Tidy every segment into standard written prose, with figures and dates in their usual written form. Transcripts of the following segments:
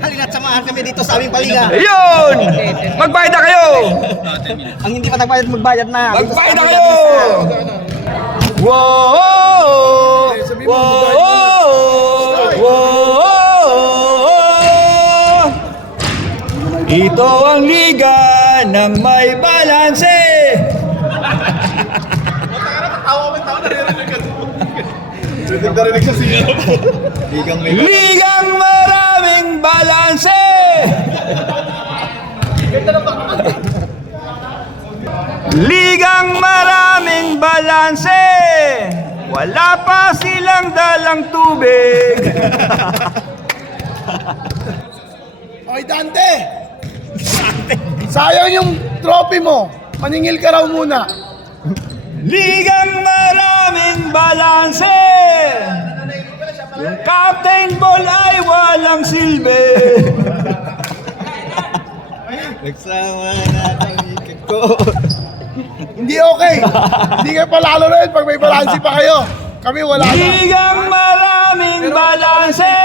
Halina't samahan kami dito sa aming paliga. Ayun! Magbayad na kayo! Ang hindi pa nagbayad, magbayad na. Magbayad na kayo! Wow! Ito ang liga ng may balanse. Ligang maraming balanse. Ligang maraming balanse. Wala pa silang dalang tubig. Okay, Dante! Sayang yung trophy mo. Maningil ka raw muna. Ligang maraming balanse. Yung Captain Ball ay walang silbi. Nagsama natin ikot ko. Hindi okay. Hindi kayo palalo rin pag may balansi pa kayo. Kami wala na. Ligang maraming balanse.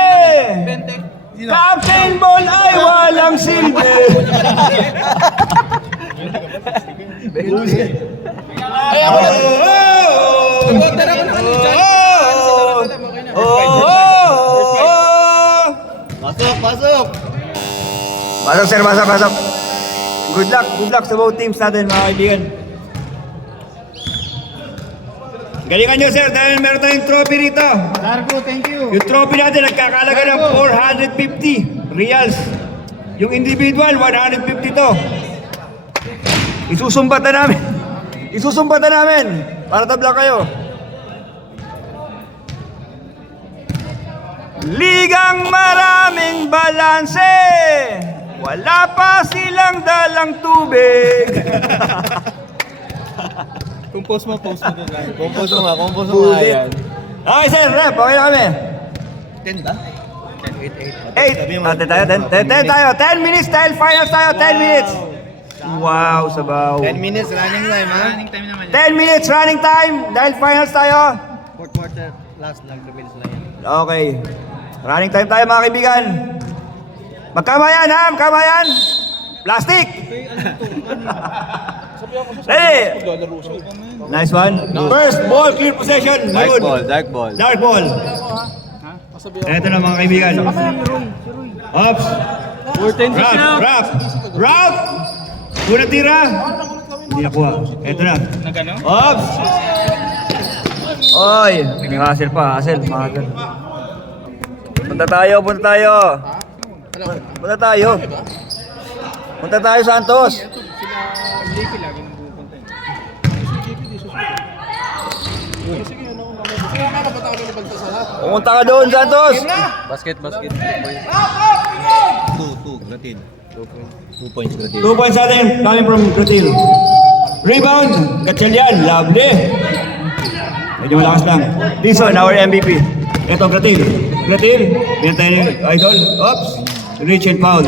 Captain Ball ay walang silbi. Ay, ako na. Pasok, pasok. Pasok sir, pasok. Good luck sa both teams natin mga kaibigan. Galingan nyo sir dahil meron tayong trophy rito. Largo, thank you. Yung trophy natin nagkakalaga ng 450 reals. Yung individual, 150 to. Isusumbatan namin. Para tabla kayo. Ligang maraming balanse. Wala pa silang dalang tubig. Compose mo doon. Compose mo nga yan. Okay sir, rep. Okay na kami. 10 ba? 8. 10 tayo. 10 minutes dahil finals tayo. 10 minutes. Wow, sabaw. 10 minutes running time, ha? 10 minutes running time dahil finals tayo. Fourth quarter, last lang, 2 minutes lang yan. Okay. Running time tayo mga kaibigan. Magkamayan ha, magkamayan. Plastic. Ready. Nice one. First ball, clear possession. Dark ball. Dark ball. Ito na mga kaibigan. Ops. Route. Una tira. Hindi nakuha. Ito na. Ops. Oy. May hassle pa. Hassle. Punta tayo, Santos. Pumunta ka doon, Santos. Basket. 2 gratin. 2 points gratin. 2 points sa atin, coming from Gratil. Rebound, Gatchalian, lovely. Medyo malakas lang. Dison, our MVP. Ito, Gratil, binantay ni Idol. Oops, reach and foul.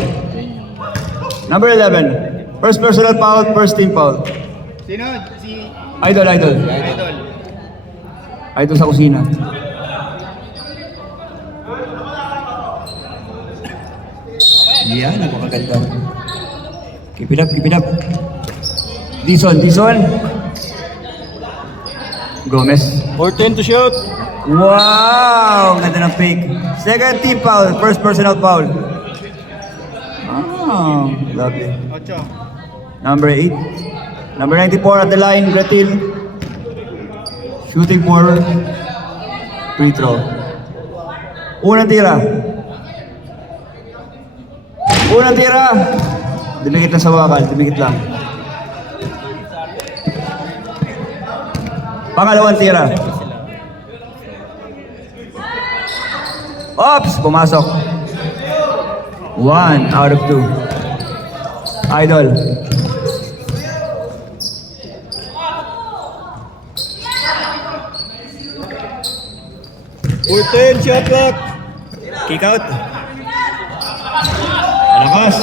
Number 11, first personal foul, first team foul. Sino? Si Idol. Idol sa kusina. Yan, napakaganda. Keep it up. Dison. Gomez. 14 to shoot. Wow! Ganda ng fake. Second team foul, first personal foul. Oh, lovely. 8. Number 8. Number 94 at the line, Gratil. Shooting for free throw. Unang tira. Dumikit lang sa wakal, Pangalawang tira. Oops! Pumasok. 1 out of 2. Idol. Shot clock. Kick out. Lakas.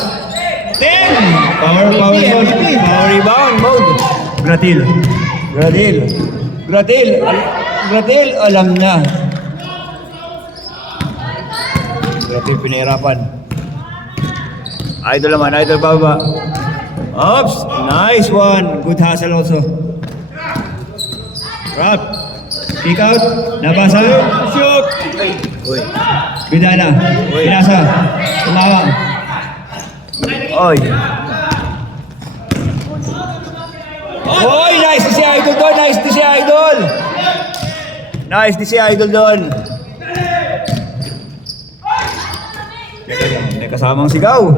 10. Power rebound mode. Gratil. Gradil. Gradil, alam na. Gradil, pinahirapan. Idol naman, idol baba. Oops, nice one. Good hustle also. Rap. Kick out. Nabasa. Shoot. Uy. Bidana. Pinasa. Tumawang. Oy. Oy, nice si Idol doon. Nice si Idol. Nice si Idol doon. May kasamang sigaw.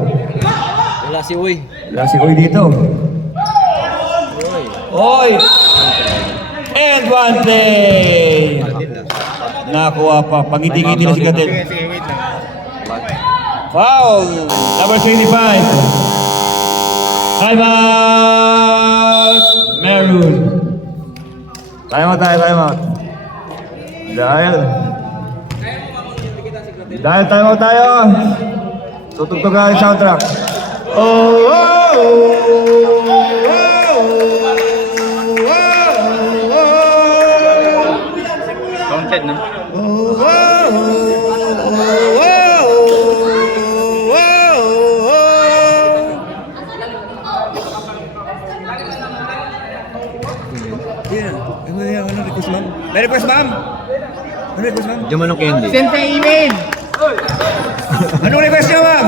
Wala si Uy. Wala si Oy dito. Oy. And one play. Nakuha pa. Pangiti-ngiti na si Gatel. Sige, wait lang. Foul. Number 25. Time out. Maroon. Time out. Dahil time out tayo. Tutugtugan ang soundtrack. Counted, no? May request, ma'am? Diyan mo nung candy. Send ka email! Anong request niyo, ma'am?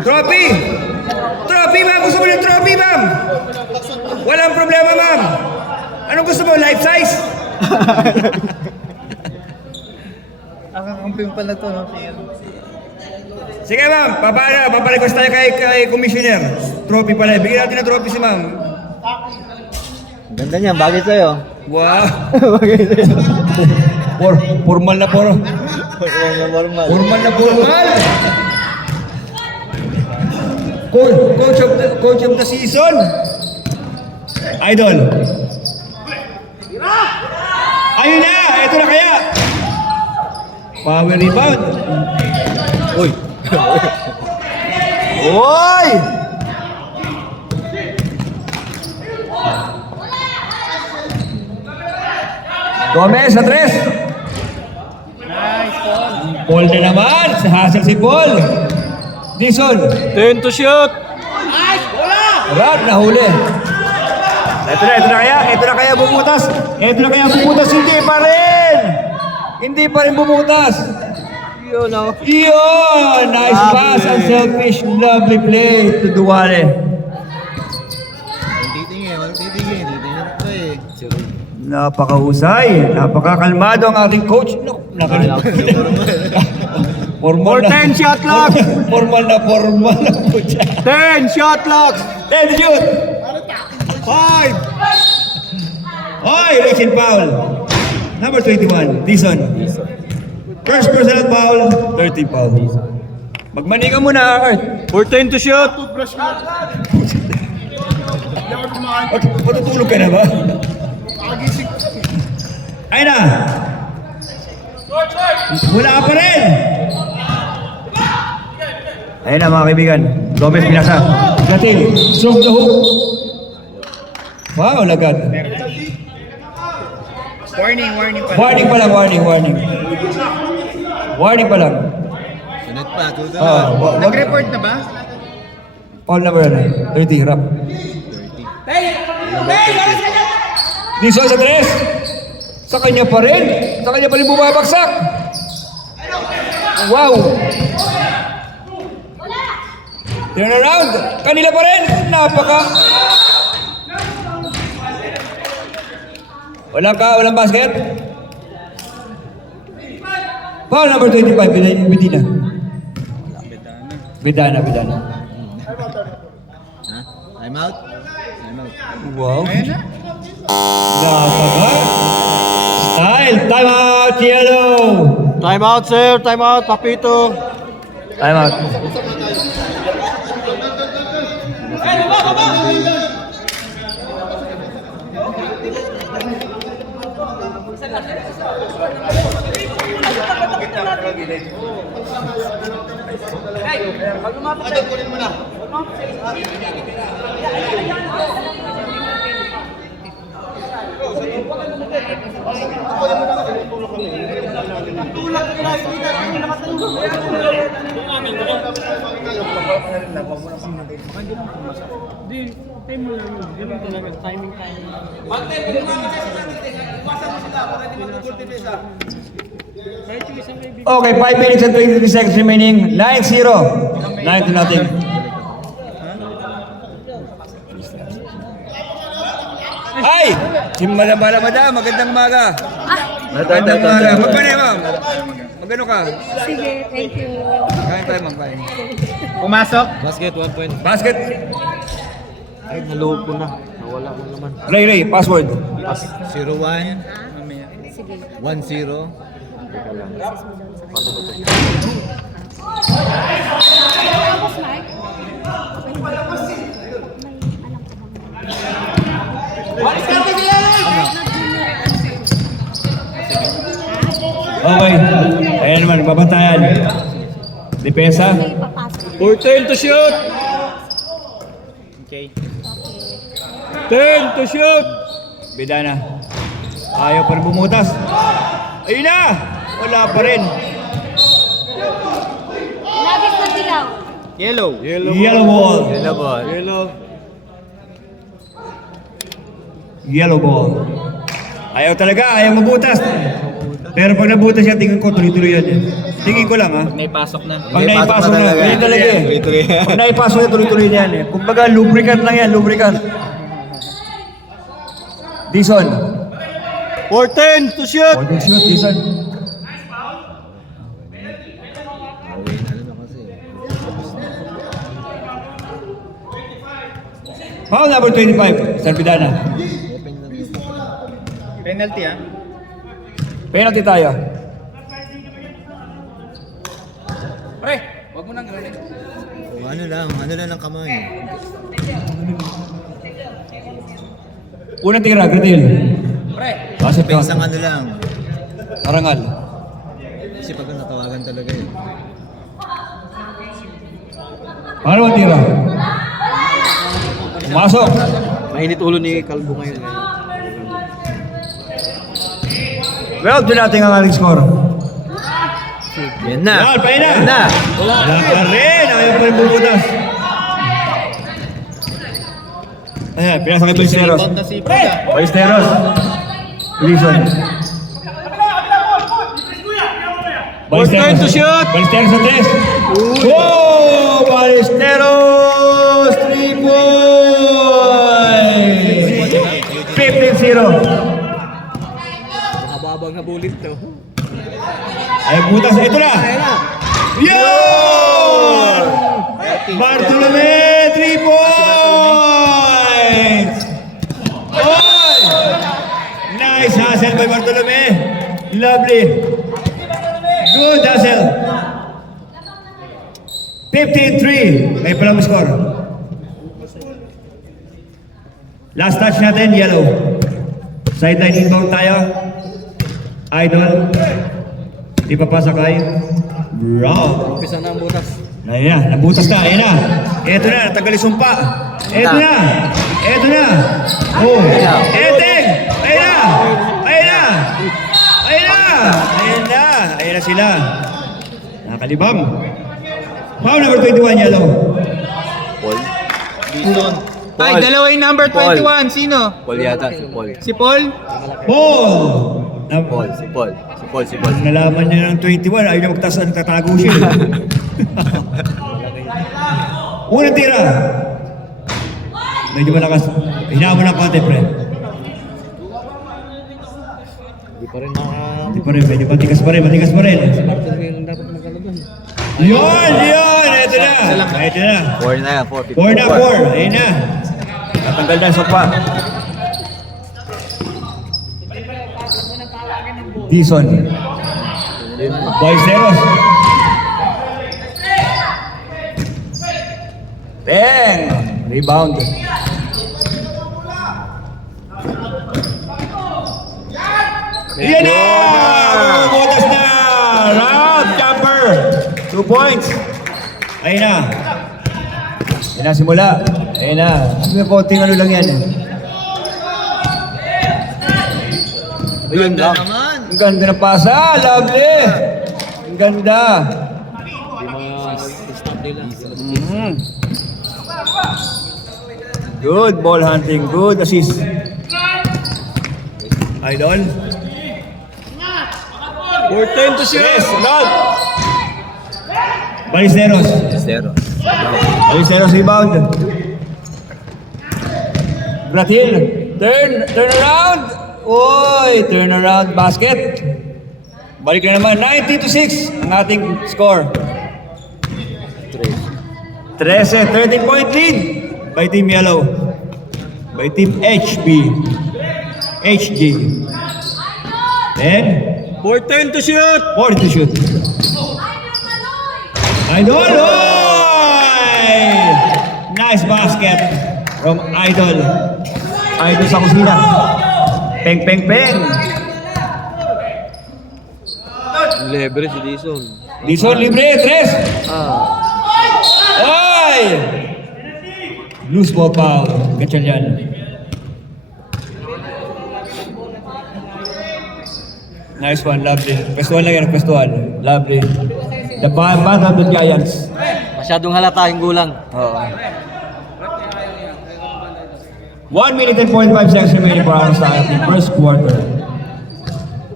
Trophy! Trophy, ma'am! Gusto mo ng trophy, ma'am? Walang problema, ma'am! Anong gusto mo? Life size? Akakampi mo pala to, no? Sige, ma'am. Paparequest tayo kay Commissioner. Trophy pala. Bigyan natin ng trophy si ma'am. Ganda niyan, bagay sa'yo. Wow! Bagay sa'yo. Formal na formal. Normal. Formal na formal. Coach of the season. Idol. Ayun na! Ito na kaya! Power rebound. Uy! Uy! Gomez sa tres. Paul na naman. Sa hustle si Paul. Dison. 10 to shoot! Rad, nahuli. Ito na kaya bumutas. Hindi pa rin bumutas. Yun, no? Yun! Nice pass and selfish, lovely play to Duwale. Titingin ito eh. Napakahusay, napakakalmado ang ating coach. Formal na. 10 shot clock! Formal na coach. 10 shot clock! 10 shoot! 5! Oy, Rachel foul. Number 21, Dison. First personal foul, 30 foul. Magmani ka muna, Art. 14 to shoot! Toothbrush mo. Hindi ako kumain. Matutulog ka na ba? Pagising. Ay na! Wala ka pa rin! Ayun na mga kaibigan. Gomez pinasa. Gatil. Stroke the hook. Wow, lagad. Warning pa. Warning pa lang. Warning pa lang. Sunod pa, Nag-report na ba? Foul number 30, rap. Dison sa tres. Sa kanya pa rin bumabagsak. Wow. Turn around. Kanila pa rin. Walang basket. Foul number 25, Bidana. Time out. Wow. Dapat. Style. Time out, yellow. Time out, sir. Time out, Papito. Time out. time mo lang yun. Ganun talaga. Timing. Kahit yung isang kaibigan. Okay, 5 minutes and 23 seconds remaining. 9-0. 9-0. Ay! Si Malabala Madam, magandang umaga. Magandang umaga. Magpanay, ma'am. Magano ka? Sige, thank you. Kain tayo, ma'am. Kain. Pumasok. Basket, 1 point. Basket. Ay, naloob ko na. Nawala ko naman. Ray, password. Pas 0-1. Sige. 1-0. Tapos, Mike? May alam ko Okay. Ayan naman, babantayan. Depensa. bang papasok? 4-10 to shoot! Okay. 10 to shoot! Bidana. Ayaw pa rin bumutas. Ayun na! Wala pa rin. Lagis na dilaw. Yellow. Yellow ball. Yellow ball. Yellow ball. Ayaw talaga, ayaw mabutas. Pero pag nabutas siya, tingin ko tuloy-tuloy yan. Tingin ko lang ha. Naipasok na. Pag naipasok na, talaga. hindi talaga eh. Tuloy-tuloy. Pag naipasok na, tuloy-tuloy na yan eh. Kumbaga, lubricant lang yan, lubricant. Dison. 4-10 to shoot! Oh, good shoot, Dison. Foul number 25, San Pidana. Penalty ah. Penalty tayo. Ano lang ang kamay. Unang tira, Gradil. Pasok ka. Isang ano lang. Arangal. Kasi pag natawagan talaga yun. Pangalawang tira. Pumasok. Mainit ulo ni Kalbo ngayon. Well, doon natin ang aling score. Yan na. Yan, pahin na. Yan na. Wala pa rin. Ayaw pa rin bumutas. Ayan, pinasa kay Ballesteros. Rebound na si Puga. Ballesteros. Wilson. Time to shoot! Ballesteros sa 3. Oh! Ballesteros! 3 points! 15-0. Nakababang na bulit to. Ay, butas. Ito na! Yun! Bartolome, 3 points! Oh! Nice hustle by Bartolome. Lovely. Good hustle. 15-3. May palang score. Last touch natin, yellow. Sideline inbound tayo. Idol. Ipapasa kay Brown. Umpisa na ang butas. Ayan na, nabutas na, ayan na. Eto na, natagal yung sumpa. Eto na, eto na. Oh, eteng! Ayan na, ayan na. Ayan na, ayan na. Ayan na sila. Nakalibang. Foul number 21, yellow. Dison. Ay, dalawa yung number 21. Sino? Paul yata. Si Paul. Si Paul? Paul! Si Paul. Nalaman niya ng 21, ayaw niya magtaas ng tatago siya. Unang tira. Medyo malakas. Hinaan mo ng konti, pre. Hindi pa rin mga... Hindi pa rin, medyo matigas pa rin. Bartolome yung dapat magkalaban. Yun! Ito na! Ito na. 4 na, 4. 4 na, 4. Ayun na. Tatanggal na sa pa. Dison. Ballesteros. Bang! Rebound. Yan na! Butas na! Round jumper! 2 points. Ayun na. Ayun na, simula. Ayun na. May konting ano lang yan. Ayun lang. Ang ganda ng pasa. Lovely. Ang ganda. Good ball hunting, good assist. Idol. 4-10 to shoot. Yes, agad. Ballesteros. Ballesteros rebound. Bratil. Turn around. Oy, turn around basket. Balik na naman. 90-6 ang ating score. 13 point lead by Team Yellow. By Team HG. 10. 4-10 to shoot. 40 to shoot. Idol! Oy! Nice basket from Idol. Idol sa kusina. Peng, peng, peng. Lebre si Dison. Dison libre, 3. Oy! Loose ball foul. Gatchalian. Nice one, lovely. Pwestuhan lang yan, pwestuhan. Lovely. The bat of the Giants. Masyadong halata yung gulang. 1 minute and 45 seconds remaining for our start in first quarter.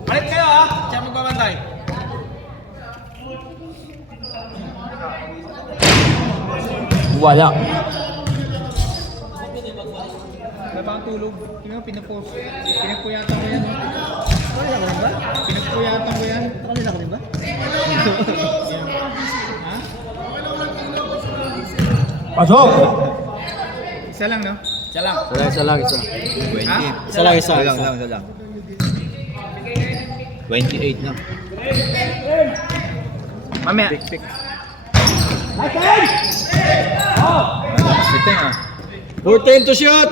Balik kayo ha. Siya magbabantay. Wala. Wala ang tulog. Tingnan mo, pinapost. Pinagpuyatan ko yan. Pinagpuyatan ko yan. Kanila ka rin ba? Pasok! Isa lang, no? Isa lang. Isa lang. Ha? Isa lang. 28 na. Mamaya. Siteng ah. 4-10 to shoot.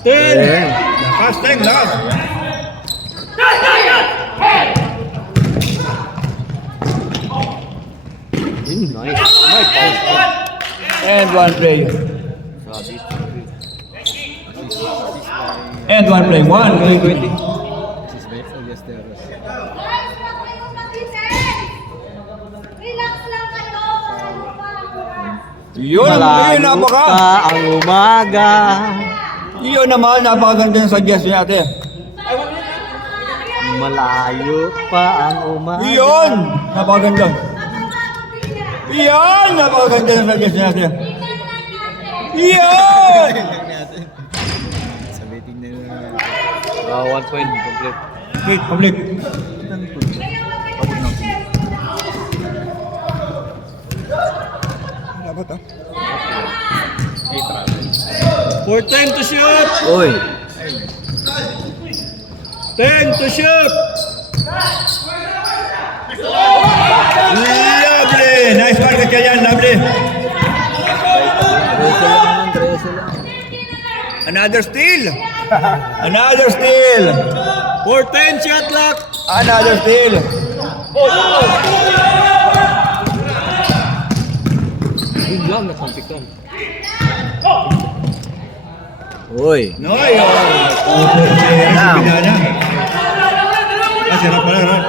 10. Lakas, Teng, lakas! Nice. And one play. And one play. 1-20. Relax lang kayo. Yun napaka. ang umaga. Yun naman, napakaganda ng suggestion natin. Malayo pa ang umaga. Yun! Napakaganda. Yun! Napakaganda ng suggestion natin. Yun! 1 point complete. Complete. Dapat ah. 4-10 to shoot. Uy. 10 to shoot. Lovely! Nice one ka yan, lovely. Another steal! Another steal! 4-10 shot clock. Another steal! Yun lang, nasampikan. Uy. Noy! Binana. Sarap pala, run.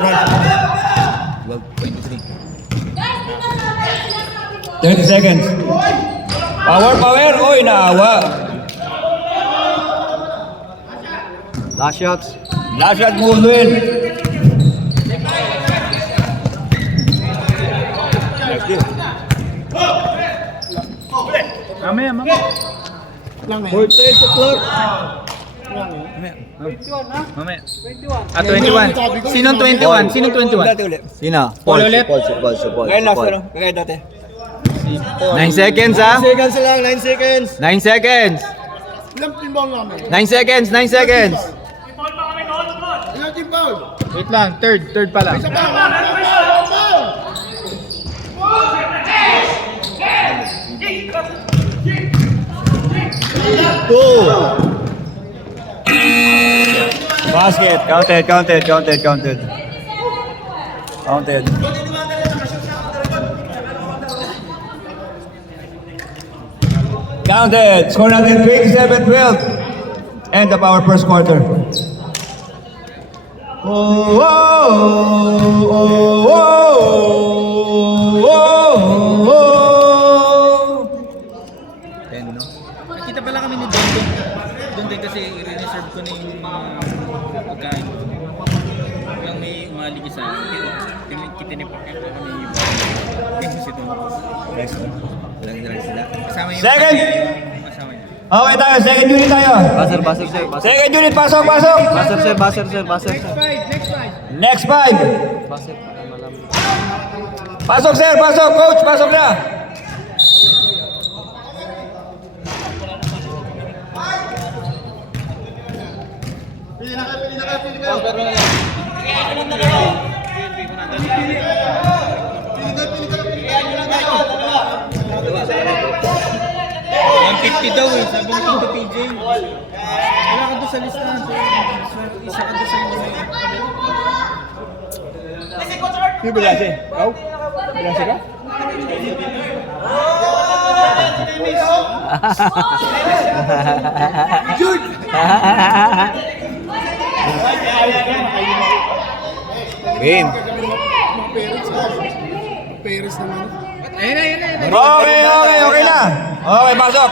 30 seconds. Power! Oy, naawa. Last shots. Last shot mo, win. Mamaya. 4-10 shot clock. Mamaya. 21. Sinong 21? Sinong 21? Dati ulit. Sino? Paul ulit? Ngayon last ano? Ngayon dati. 9 seconds ha? 9 seconds lang, 9 seconds. 9 seconds. Ilang team ball namin? 9 seconds. 9 seconds. Ilang team ball? Wait lang, third pa lang. Isa pa, one ball! Basket. Counted. Counted. Score natin 27-12. End of our first quarter. Nakita pala kami ni Don Don. Doon din kasi i-reserve ko na yung mga pagkain. Lang may umalig sa akin. Kitinipakin ko kami yung si Don. Lang sila. Kasama yung Second! kasama niya. Okay tayo, second unit tayo. Baser sir. Second unit, pasok, pasok. Baser sir. Next 5. Baser para malam. Pasok sir, pasok. Coach, pasok na. Daw eh, sabi ni Tito PJ. Wala ka doon sa listahan. Isa ka doon sa Sino bilase? Ikaw? Bilase ka? Jude! Game. Paris naman. Ayun na. Okay na. Okay, pasok.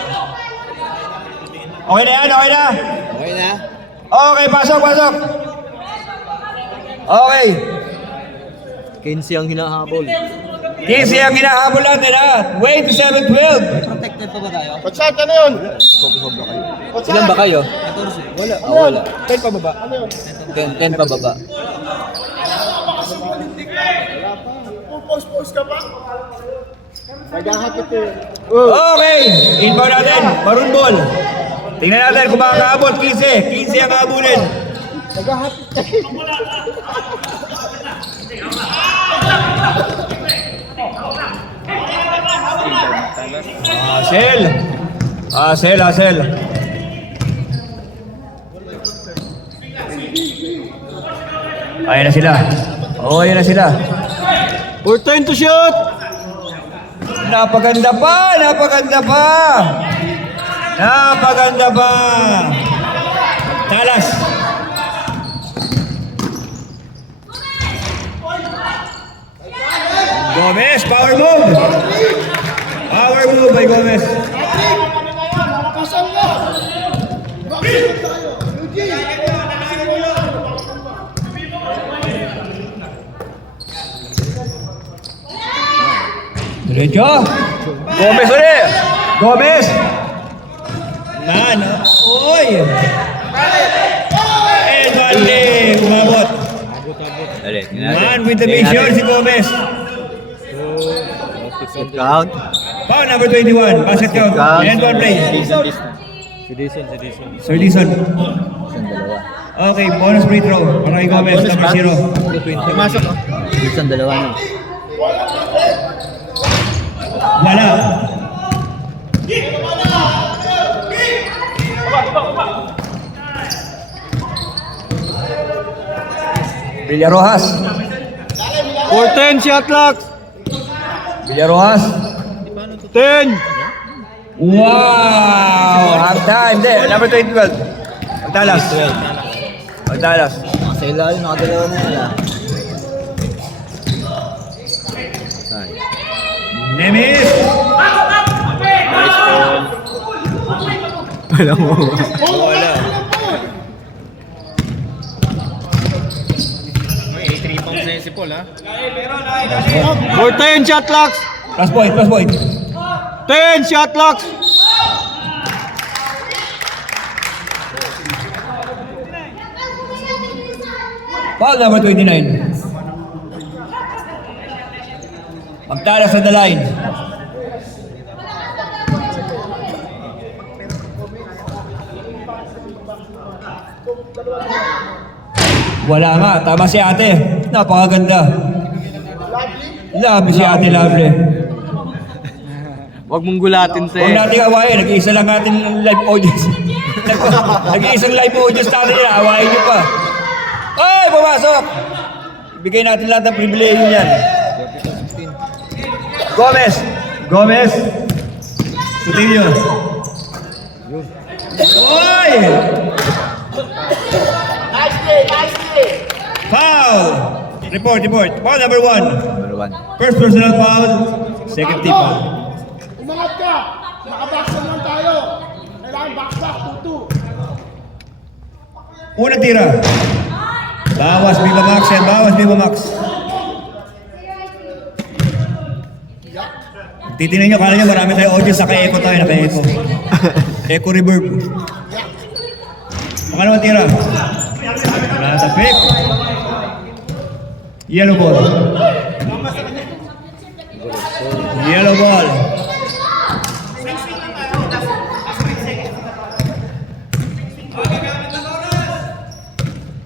Okay na yan, okay na. Okay na. Okay, pasok. Okay. 15 ang hinahabol. 15 ang hinahabol natin ha. 27-12. Protected pa ba tayo? Kotsak, ano yun? Sobra kayo. Kotsak! Ilan ba kayo? 14. Wala. Wala. 10 pa baba. 10 pa baba. Post ka pa? Naghahatid eh. Okay. Inbound natin. Maroon ball. Tingnan natin kung makakaabot. 15 ang habulin. Naghahatid eh. Asel. Ayan na sila. Ayan na sila. 14 to shoot! Napaganda pa. Talas. Gomez, power move by Gomez. Nakasal na! Bakit tayo? Eugene! Diretso. Gomez ulit. Gomez. Oy. Edwalde, umabot. Man with the big shot si Gomez. Count. Foul number 21. Basket count. And one play. Sir Dison. Okay, bonus free throw. Para kay Gomez, number 0. Pumasok. Isang dalawa na. Wala. Villarojas. 14 shot clock. Villarojas. 10. Wow! Half time. Hindi, number 12. Magtalas. Sa ilalim, nakadalawa na yan ah. Nemis. Wala mo. May 3 pounds na yun si Paul ha. 14 shot clocks. Plus point. 10 shot clocks. Foul number 29. Magtalas sa the line. Wala nga, tama si ate. Napakaganda. Lovely si ate, lovely. Huwag mong gulatin sa Huwag natin awayin, nag-iisa lang natin live audience. Nag-iisang live audience natin yan, awayin nyo pa. Ay, pumasok! Ibigay natin lahat ng pribileyo niyan. Gomez! Sutilio. Oy! Foul! Report. Foul number 1. First personal foul, second team foul. Umangat ka! Nakabaksan lang tayo! backstop, 2-2. Unang tira. Bawas Viva Max yan, bawas Viva Max. Titignan nyo, kala nyo marami tayong audience, naka-echo tayo, naka-echo. Echo reverb. Baka naman tira. Wala sa pick. Yellow ball. Yellow ball.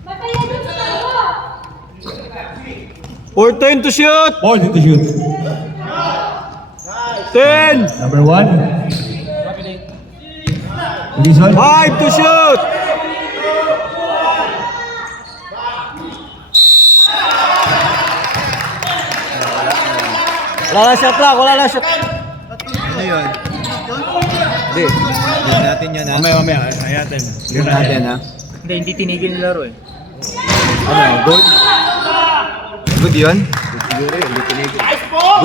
Matayan yung tayo. 4-10 to shoot! Ball to shoot. 10! Number 1. Dizon. 5 to shoot! Wala na shot lang, wala na shot. Ano yun? Hindi. Hindi natin yan ha. Mamaya, ayatin. Hindi natin ha. Hindi, hindi tinigil yung laro eh. Ano? Good? Good yun? Siguro yun. Hindi tinigil.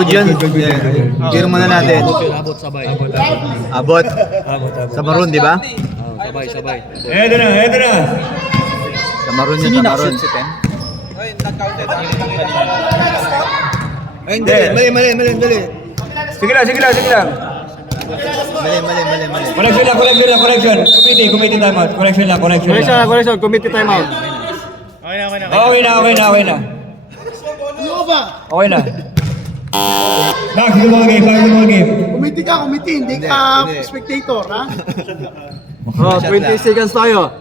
Good yun? Tiro muna natin. Abot sabay. Abot. Sa maroon, di ba? Sabay. Eto na, eto na. Sa maroon yun, sa maroon. Ay, hindi. Mali. Dali. Sige lang. Mali. Correction. Committee timeout. Correction lang. Correction, committee timeout. Okay na. Ano ba? Okay na. Back to the ball game. Committee ka, hindi ka spectator, ha? Oh, 20 seconds tayo.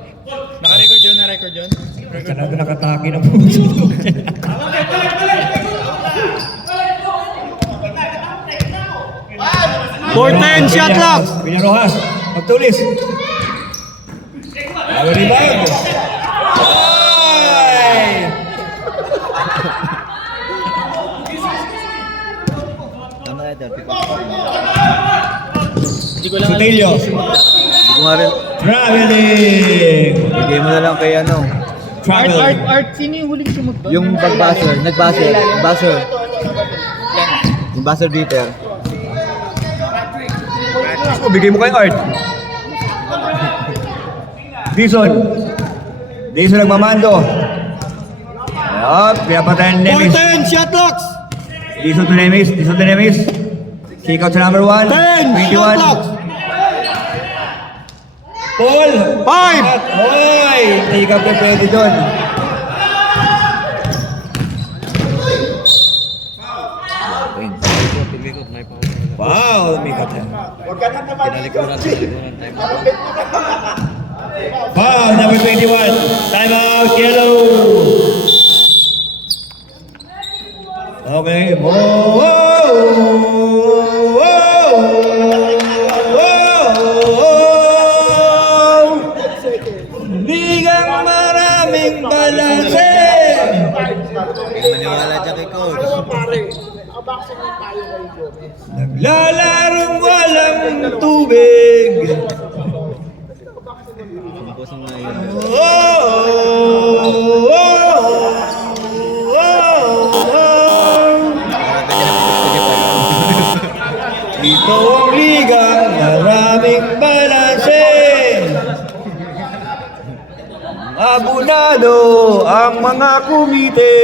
Naka-record yun? Nakatake na puso. 4-10 shot lang. Pinya Rojas. Magtulis. Ang rebound. Ay! Tama na ito. Sutilio. Hindi ko nga rin. Traveling. Bigay mo na lang kay ano. Traveling. Art, sino yung huling sumot doon? Yung pag-buzzer. Nag-buzzer. Yung buzzer beater. Bigay mo kay Art. Dizon nagmamando. Ayun, pinapatayan ni Nemes. 4-10 shot locks. Dizon to Nemes. Kick out sa number 1. 10 shot locks. Paul. 5. Hoy! Take up na pwede doon. Wow, umikat yan. Foul, number 21. Time out, yellow. Okay. Ligang maraming balanse. Maniwala dyan kay Coach. Naglalarong walang tubig. Kusong na yun. Ito ang liga, maraming balanse. Abunado ang mga kumite.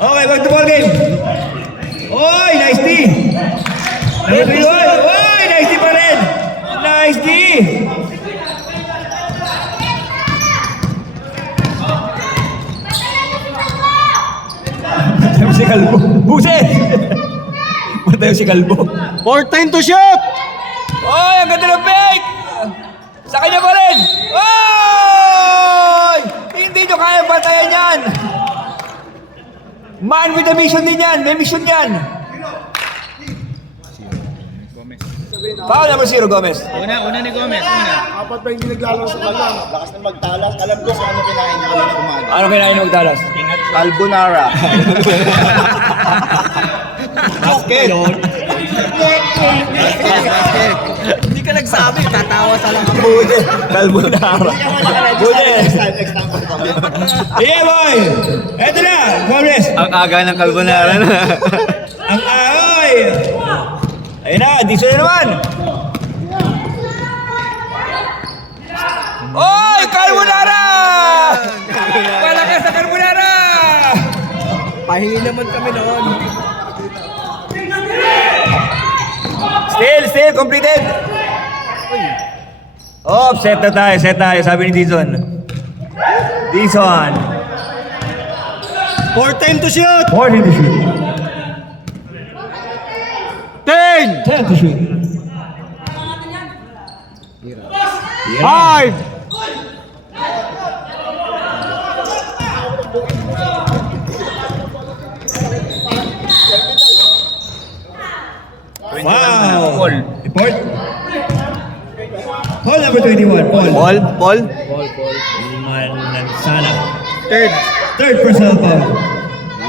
Okay, back to ball game. Oy, nice D. Oy, nice D pa rin. Nice D. Matay mo si Kalbo. Buset! Matay mo si Kalbo. 4-10 to shoot. Oy, ang ganda ng fake! Sa kanya pa rin! Oy! Hindi nyo kaya bantayan yan! Man with a mission din yan! May mission yan! Foul number 0, Gomez. Una ni Gomez. Apat ba hindi naglalaro sa balang? Lakas na magtalas. Alam ko kung ano kinain mo na kumain. Ano kailangan mo magdalas? Carbonara. Basket! Hindi ka nagsabi, tatawa sa lang. Bude! Carbonara! Bude! Sige, boy! Eto na! Gomez! Ang aga ng carbonara na. Ang ahoy! Ayun na, Dixon na naman. Oy, Carbonara! Malakas sa Carbonara! Pahingi naman kami noon. Still, completed. Oh, set tayo, sabi ni Dixon. 4-10 to shoot! 14 to shoot. 10! 10 to shoot. 5! Wow! Report? Paul number 21, Paul. Paul? Manansala. Third Personal foul.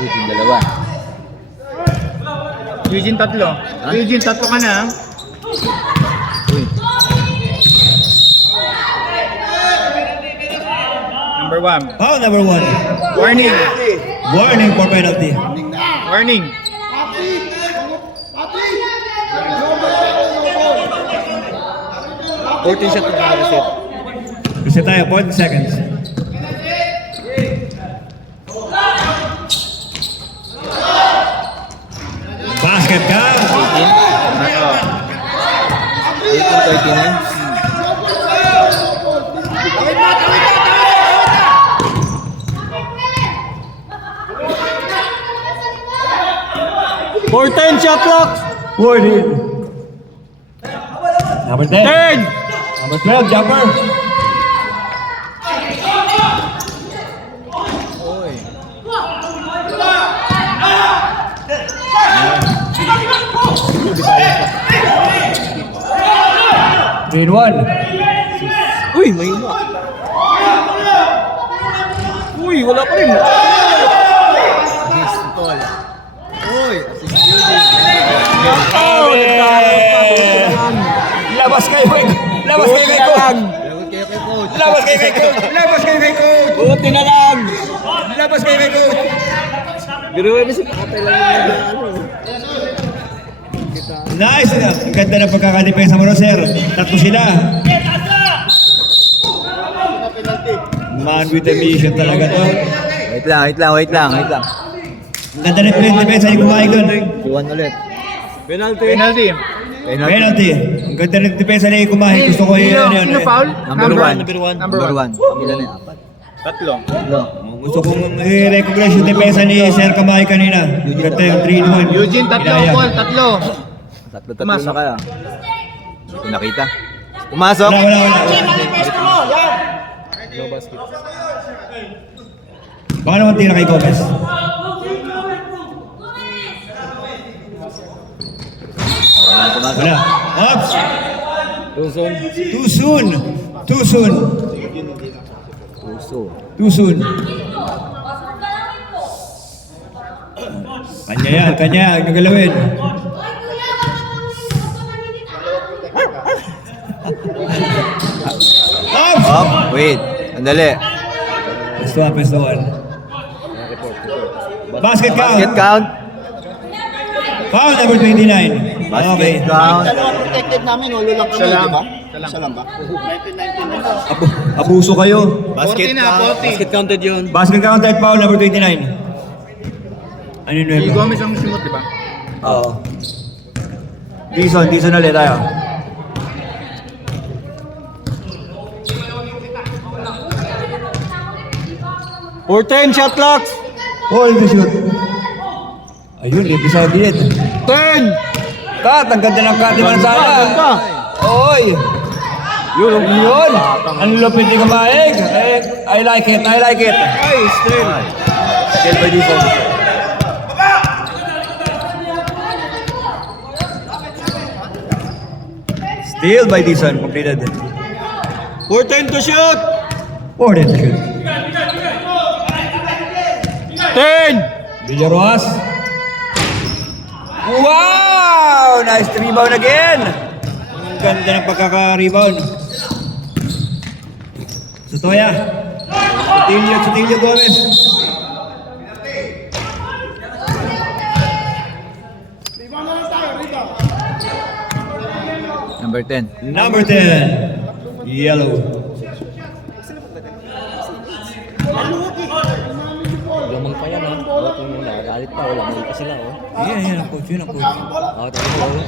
Eugene, dalawa. Eugene, tatlo. Eugene, tatlo ka na. Number 1. Foul number 1. Warning. Warning for penalty. Warning. Papi! 14 shot na reset. Reset tayo, 40 seconds. Basket count. 18-13 na. For 10 shot clock! 14. Number 10. 10! Number 12, jumper. Grade 1. Uy, may uma. Uy, wala pa rin. Assist Paul. Uy, assist Eugene. Oh, labas kayo kay coach. Lagot kayo kay coach. Labas kayo kay coach. Buti na lang. Labas kayo kay coach. Biruin mo si Kapay lang yung ano. Nice. Ang ganda ng pagkakadepensa mo, sir. Tatlo sila. Man with the mission talaga to. Wait lang. Ang ganda ng depensa ni Kumain doon. Iwan ulit. Penalty. Penalty. Ang ganda ng depensa ni Kumain. Gusto ko yun. Sino foul? Number 1. Number 1. Ilan na? Apat. Tatlo. Gusto kong i-recognize yung depensa ni Sir Kamay kanina. Ganda yung 3-1. Eugene, tatlo. Inaya. Paul, tatlo. Tatlo na kaya. Hindi ko nakita. Pumasok. Wala. Baka naman tira kay Gomez. Wala. Ops! Too soon. Kanya yan. Gagalawin. Ops! Up. Wait. Andali. Pesto one. Basket count. Basket count. Foul number 29. Basket count. Protected namin, ulo lang kami, di ba? Isa lang ba? Abuso kayo. Basket 40 na, count. 40. Basket counted yun. Basket counted foul number 29. Ano yun? Si Gomez ang simot, di ba? Oo. Dixon ulit tayo. For 10 shot clocks. Hold the shoot. Ayun, libre sa bilit. 10. Kat, ang ganda ng kat ni Manzana. Oy! Yun. Ang lupit ni Kumaig. I like it. Ay, still. Still by Dixon. Still by Dixon, completed. 4-10 to shoot. 4 to shoot. 10. Villaroas. Wow! Nice rebound again. Ang ganda ng pagkaka-rebound. Sutoya. Sutilio Gomez. Number 10. Number 10. Yellow. Lamang pa yan, ha? Nakagalit pa, wala mali pa sila, oh. Yan ang coach, yun ang coach. Oh, tayo, oh.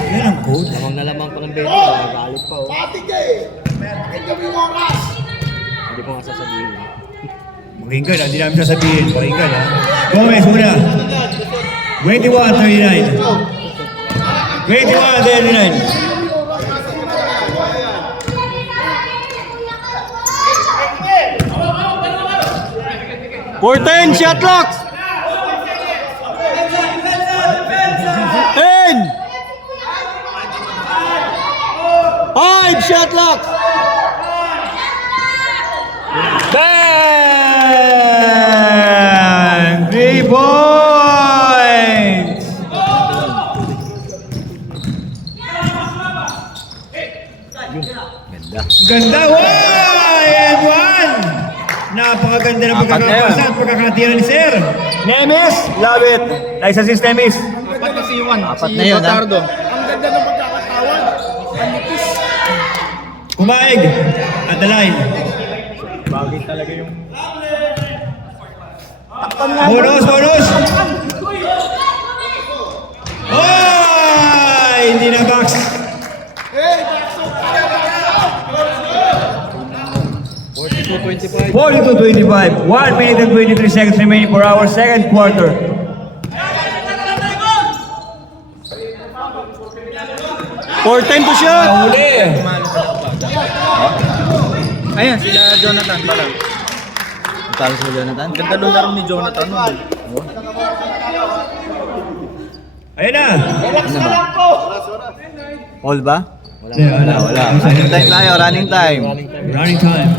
Yan ang coach. Lamang na lamang pa ng Benny, nakagalit pa, oh. Pati ka eh. Bakit kami yung oras? Hindi ko nga sasabihin. Pakinggan, hindi namin sasabihin. Pakinggan, ha? Gomez muna. 21-39. 21-39. 4-10, shot clocks! 10! 5 shot clocks! Bang! 3 points! Ganda. Ganda! Wow! And one! Napakaganda na pagkakapasa at pagkakatira ni Sir. Nemes, love it. Nice assist, Nemes. Apat na si Juan. Apat na yun, ha? Ang ganda ng pagkakatawan. Ang nipis. Kumaig at the line. Bagay talaga yung... Bonus, bonus! Ay! Hindi na box. 42-25. 42-25. 1 minute and 23 seconds remaining for our second quarter. Time to shot! Huli! Ayan, sila Jonathan pala. Talo sa Jonathan. Ganda nung laro ni Jonathan. Ayun na! All ba? Wala. Wala. Running time tayo, running time. Running time.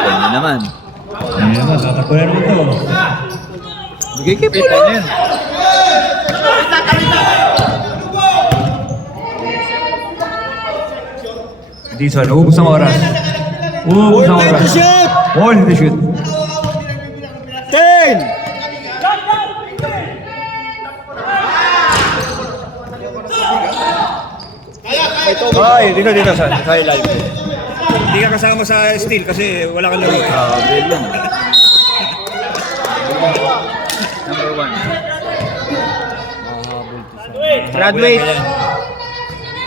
Ganda naman. Ayun naman, tatakbo na naman to. Magkikip Pita ulit. niyan. Dison, ubus ang oras. Ubus ang oras. All to shoot. 10! Ay, dito sa ilalim. Hindi ka kasama sa steal kasi wala kang laro. Brilliant. Number 1. Graduate.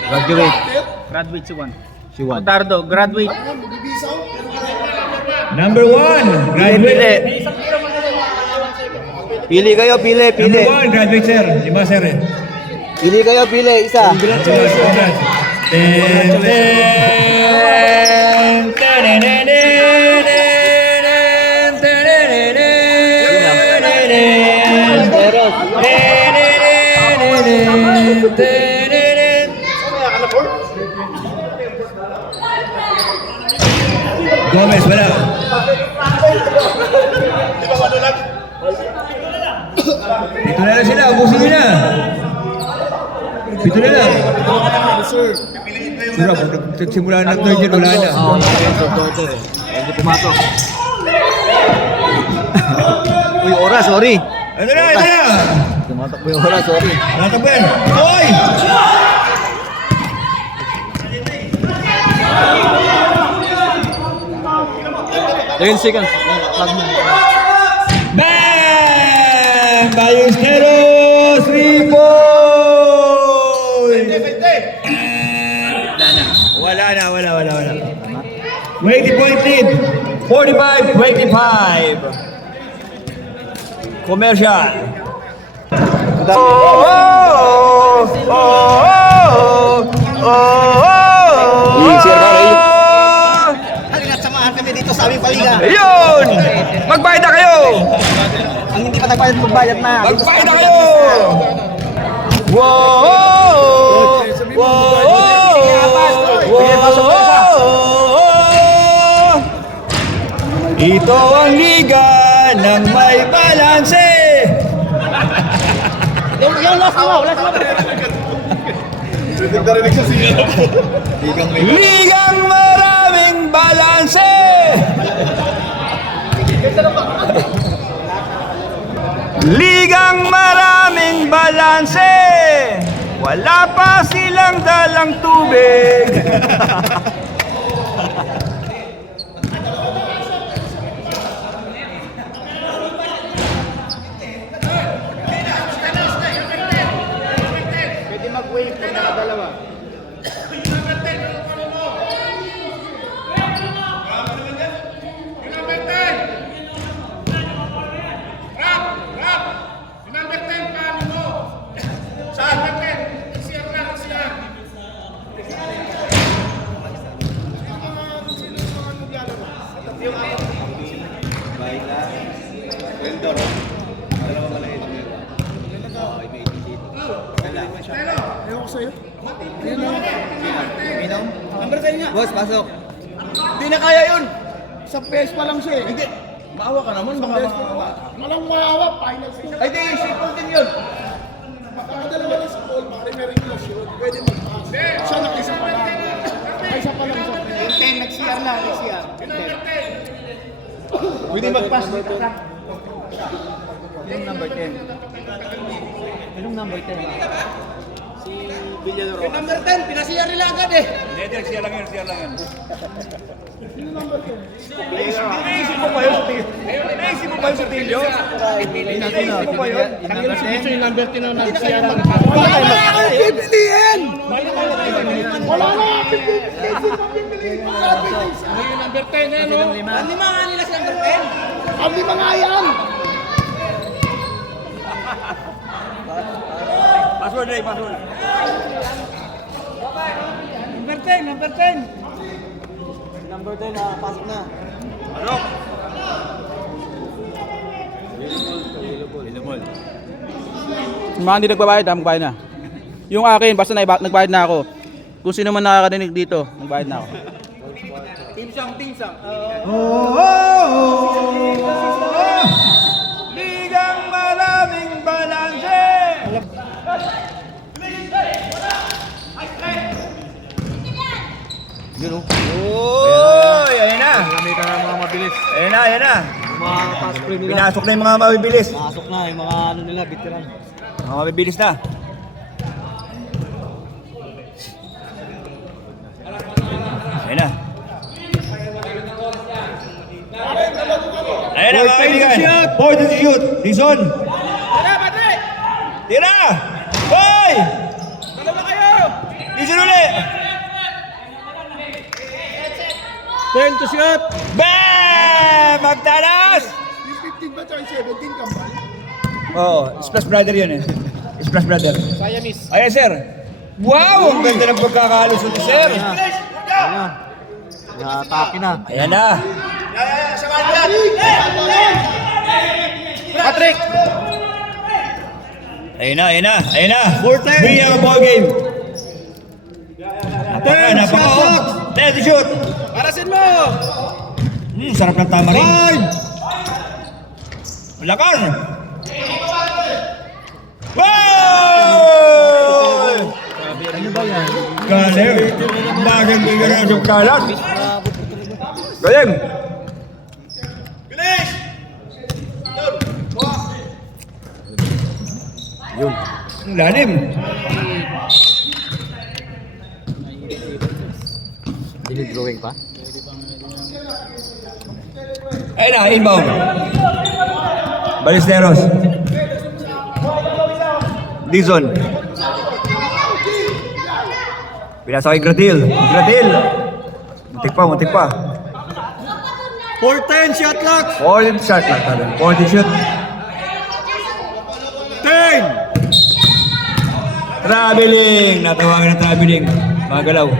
Graduate. Graduate si Juan. Si Juan. Otardo, graduate. Number 1, graduate. Pili kayo, pili, pili. Number 1, graduate sir. 5 sir eh. Pili kayo, pili. Isa. Congrats. Ten, ten, tenenenen, tenenenen, tenenenen, tenenen. Gomez, wala. Ito na lang sila, ubusin nyo na. Ito na lang. Surap, simula na third year, wala na. Hindi pumasok. Uy, oras, sorry. Ano na, ito na. Tumatakbo yung oras, sorry. Natakbo yan. Hoy! Seconds. Bang! Ballesteros, 3 points! Wala. Wait, point lead. 45-25. Commercial. Halina't samahan kami dito sa aming paliga. Ayun! Magbayad na kayo! Ang hindi pa nagbayad, magbayad na. Magbayad na kayo! Wow! Ito ang liga ng may balanse! Yung last mo. Ligang maraming balanse! Ligang maraming balanse, wala pa silang dalang tubig. Ewan ko sa'yo. Boss, pasok. Hindi na kaya yun. Isang beses pa lang siya eh. Hindi. Maawa ka naman. Isang beses pa lang. Walang maawa. Finals ko. Ay, di. Simple din yun. Makakadalawa na sa goal. Baka rin may regulasyon. Pwede mag-pass. Siya nakisa pa lang. Ay, isa pa lang. Isa pa lang. Nag-CR na. Nag-CR. Pwede mag-pass dito. Yung number 10. Yung number 10. Yung number 10, pinasiyar nila agad eh. Hindi, siya lang yun. Naisip mo ba yun sa Tilio? Naisip mo ba yun sa Tilio? Naisip mo ba yun? Yung number 10 na nagsiyar. Wala na akong pipiliin! Wala na akong pipiliin! Ano yung number 10 eh, no? Ang lima nga nila sa number 10. Ang lima nga yan! Password, Ray, password. Number 10, number 10! Number 10 na, pasok na. Ano? Yung mga hindi nagbabayad ha, magbayad na. Yung akin, basta nagbayad na ako. Kung sino man nakakarinig dito, magbayad na ako. Ligang maraming balanse. Yun, oh. Oy, ayun na. Gamitan ng mga mabilis. Ayun na. Mga pass play nila. Pinasok na yung mga mabibilis. Pasok na yung mga ano nila, veteran. Mga mabibilis na. Ayun na. Ayun na mga kaibigan. Point and shoot. Dizon. Tira! Hoy! Dalawa kayo! Dizon ulit! 10 to shot! Bam! Magtalas! Yung 15 ba tsaka yung 17 kambal? Oo, Splash Brother yun eh. Splash Brother. Siamese. Ayan, sir. Wow! Ang ganda ng pagkakalusot ni sir. Nakatake na. Ayan na. Patrick! Ayun na. We have a ball game. Napaka. Let's shoot. Parasin mo! Sarap ng tama rin. Lakan! Wow! Ano ba yan? Galing. Bagay bigyan na yung kalat. Galing. Yun. Ang lalim. Dinidrawing pa. Ayun na, inbound. Ballesteros. Dizon. Pinasa kay Gratil. Muntik pa. 4-10 shot clock! 40 shot lang tayo. 40 shoot. 10! Traveling. Natawagan ng traveling. Mga galaw.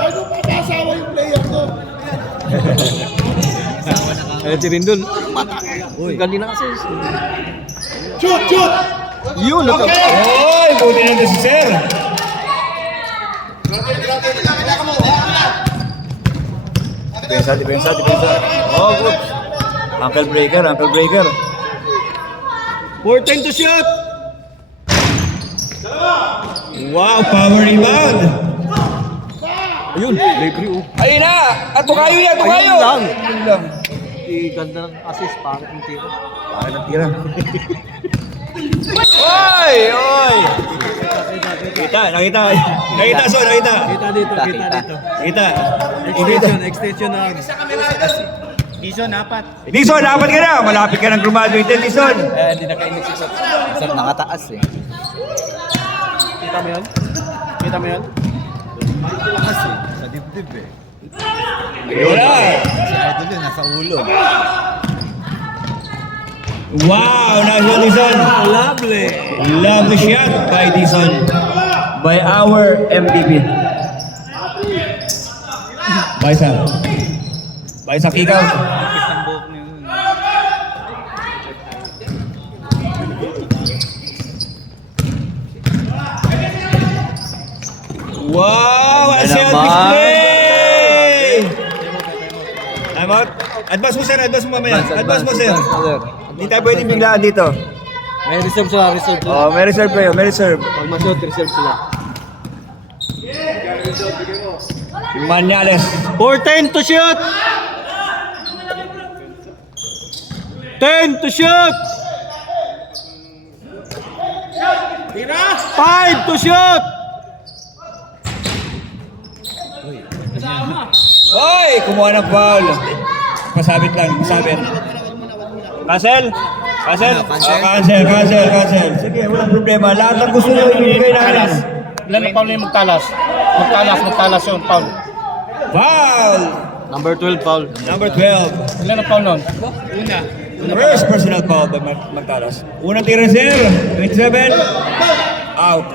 Bago pa kasawa yung player ko. Si Rindul. Gandi na kasi. Shoot! Yun, Oy, buti na si sir. Depensa. Oh, good. Uncle breaker. 4-10 to shot! Wow, power rebound. Yun, libre oh. Ayun na! At tukayo yan, tukayo! Ayun lang. Ganda ng assist, pangit ng tiro. Bakit ang tira? Oy! Oy! Nakita, nakita. Nakita, so, nakita. Kita dito, Kita, kita kita. dito. Nakita. Extension na. Dison, apat. Dison, dapat ka na. Malapit ka ng graduate, Dison. Hindi nakainig si Sir. Sir, nakataas eh. Kita mo yun? Kita mo yun? Lakas eh. Sa dibdib eh. Ayun na. Si Idol yun, nasa ulo. Wow, nice one, Dison. Lovely. Lovely shot by Dison. By our MVP. Baisa. Baisa kick out. Bakit ang buhok niyo yun? Wow, Ganda asset naman. display! Time out. Advance mo, sir. Advance mo mamaya. Advance mo, sir. Hindi tayo pwedeng biglaan dito. May reserve sila, reserve sila. Oh, may reserve kayo. May reserve. Pag ma-shot, reserve sila. Manyales. 4-10 to shoot! 10 to shoot! 5 to shoot! Oy! Kumuha ng foul. Pasabit lang. Pasabit. Cancel? Cancel? Cancel, cancel, cancel. Sige, walang problema. Lahat ng gusto nyo ibigay natin. Ilan na foul na yung magtalas? Magtalas yung foul. Foul! Number 12 foul. Number 12. Ilan na foul nun? First personal foul by Magtalas. Unang tira, sir. 27. Out.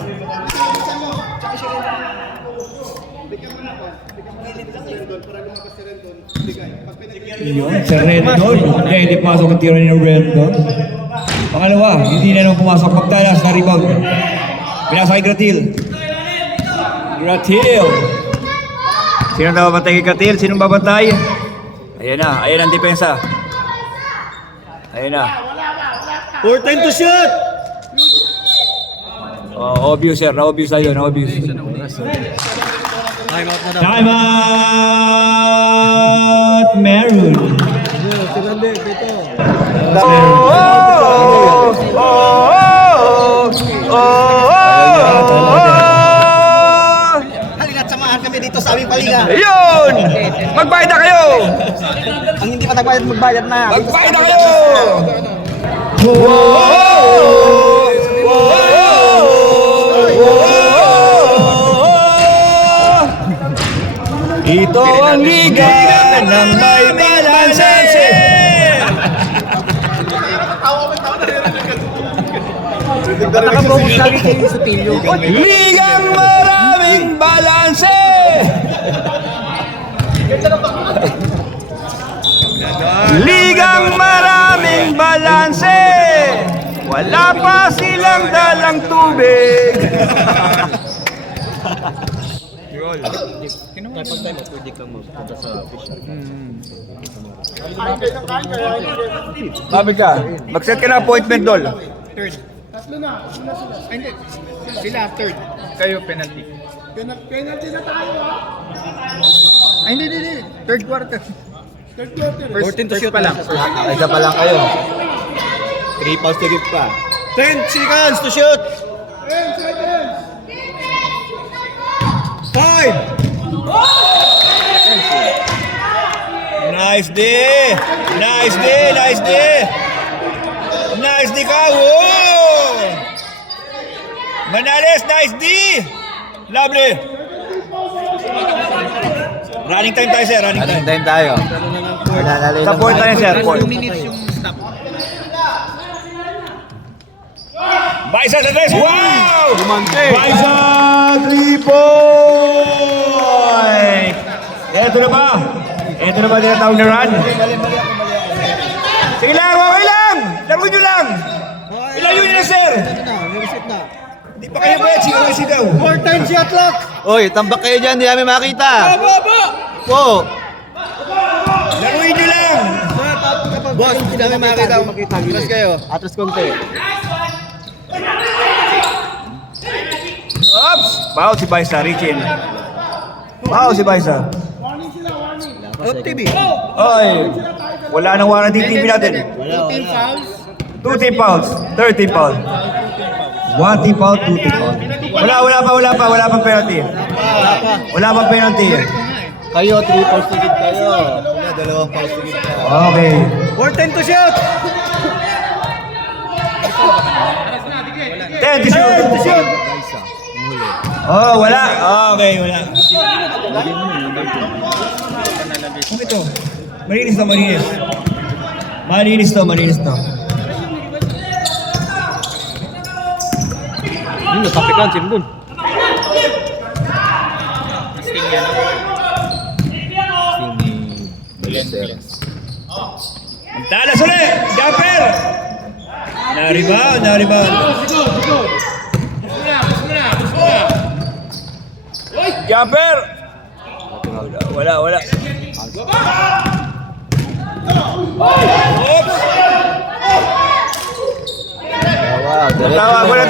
Yun, si Rendon. Hindi pumasok ang tira ni Rendon. Pangalawa, hindi na naman pumasok Magtalas na rebound. Pinasa kay Gratil. Gratil. Sino na babantay kay Gratil? Sinong babantay? Ayan na, ayan ang depensa. Ayan na. 4-10 to shoot! Oh, obvious sir, na-obvious tayo, na-obvious. Time out na daw. Time out! Meron. Si Randy, dito. Halina't samahan kami dito sa aming paliga. Ayun! Magbayad na kayo! Ang hindi pa nagbayad, magbayad na. Magbayad na kayo! Ito ang liga ng may balanse. Nakafocus lagi kayo sa pilyo. Ligang maraming balanse. Ligang maraming balanse. Wala pa silang dalang tubig. Kapag time out, pwede kang magpunta sa official. Sabi ka, mag-set ka na appointment doon. Third. Ay, hindi. Sila, third. Kayo, penalty. Penalty na tayo ha. Ay, hindi. Third quarter. Third quarter. 14 to shoot pa lang. Isa pa lang kayo. 3 fouls to give pa. 10 seconds to shoot! 10 seconds. 5! Nice D! Nice D! Nice D! Nice D ka! Wow! Manales, nice D! Lovely! Running time tayo, sir. Running Anong time. time tayo? Sa point tayo, sir. Point. 2 minutes yung stop. Baisa sa tres! Wow! Lumante! Baisa! 3 point! Ito na ba? Ito na ba tinatawag na run? Sige lang, okay lang! Laro nyo lang! Ilayo nyo na, sir! Reset na. Hindi pa kayo bayad, sigaw-sigaw. 4 times shot clock! Oy, tambak kayo dyan, hindi namin makita. Po! Laruin nyo lang! Boss, hindi namin makita. Atras kayo. Atras konti. Oops! Foul si Baisa, Richin. Wow, si Baisa. Warning sila, warning. TV. Oy, wala nang warranty TV natin. 2 team fouls, 3 team fouls. 1 team foul, 2 team foul. Wala pang penalty. Wala pang penalty. Kayo, 3 fouls to git kayo. Wala, 2 fouls to git kayo. Okay. 4-10 to shoot. 10 to shoot. Oh, wala. Okay, wala. Ano ito? Malinis to, malinis. Malinis to. Yun, natapikan, sim dun. Sting yan. Sting ni Ballesteros. Ang talas ulit! Jumper! Na-rebound. Jumper! Wala. Oops! Walang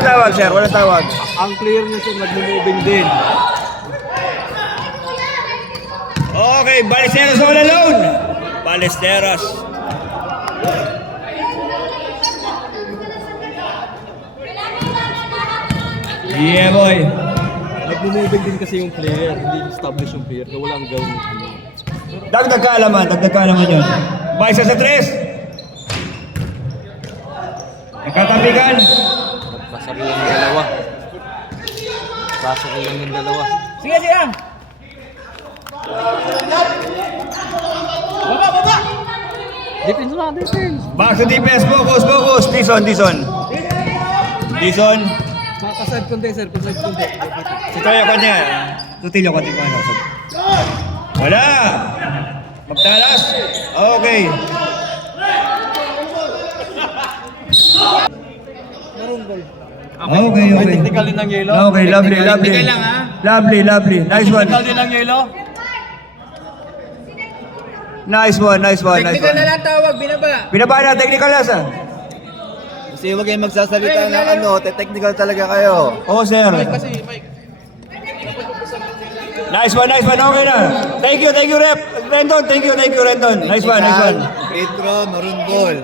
tawag, sir. Walang tawag. Ang clear niya siya, nag-moving din. Okay, Ballesteros all alone. Ballesteros. Yeah, boy. Nag-moving din kasi yung player, hindi establish yung player, so walang gawin. Dagdag kaalaman yun. Baisa sa 3. Nakatapikan. Kasari lang yung dalawa. Kasari lang yung dalawa. Sige. Baba. Defense na, defense. Back to defense. Focus. Dison. Makaside konti, sir. Kaside konti. Si Toyo kanya. Tutilyo konti ko. Wala. Magtalas. Okay. Okay. May technical din ng yelo. Okay, lovely. Technical lang, ha? Lovely. Nice one. Technical din ng yelo. Nice one. Technical na lang tawag, binaba. Binaba na, technical na sa. Kasi huwag kayong magsasalita ng technical talaga kayo. Oo, sir. Nice one. Okay na. Thank you, Rep. Rendon, thank you, Rendon. Nice one. Pedro, maroon ball.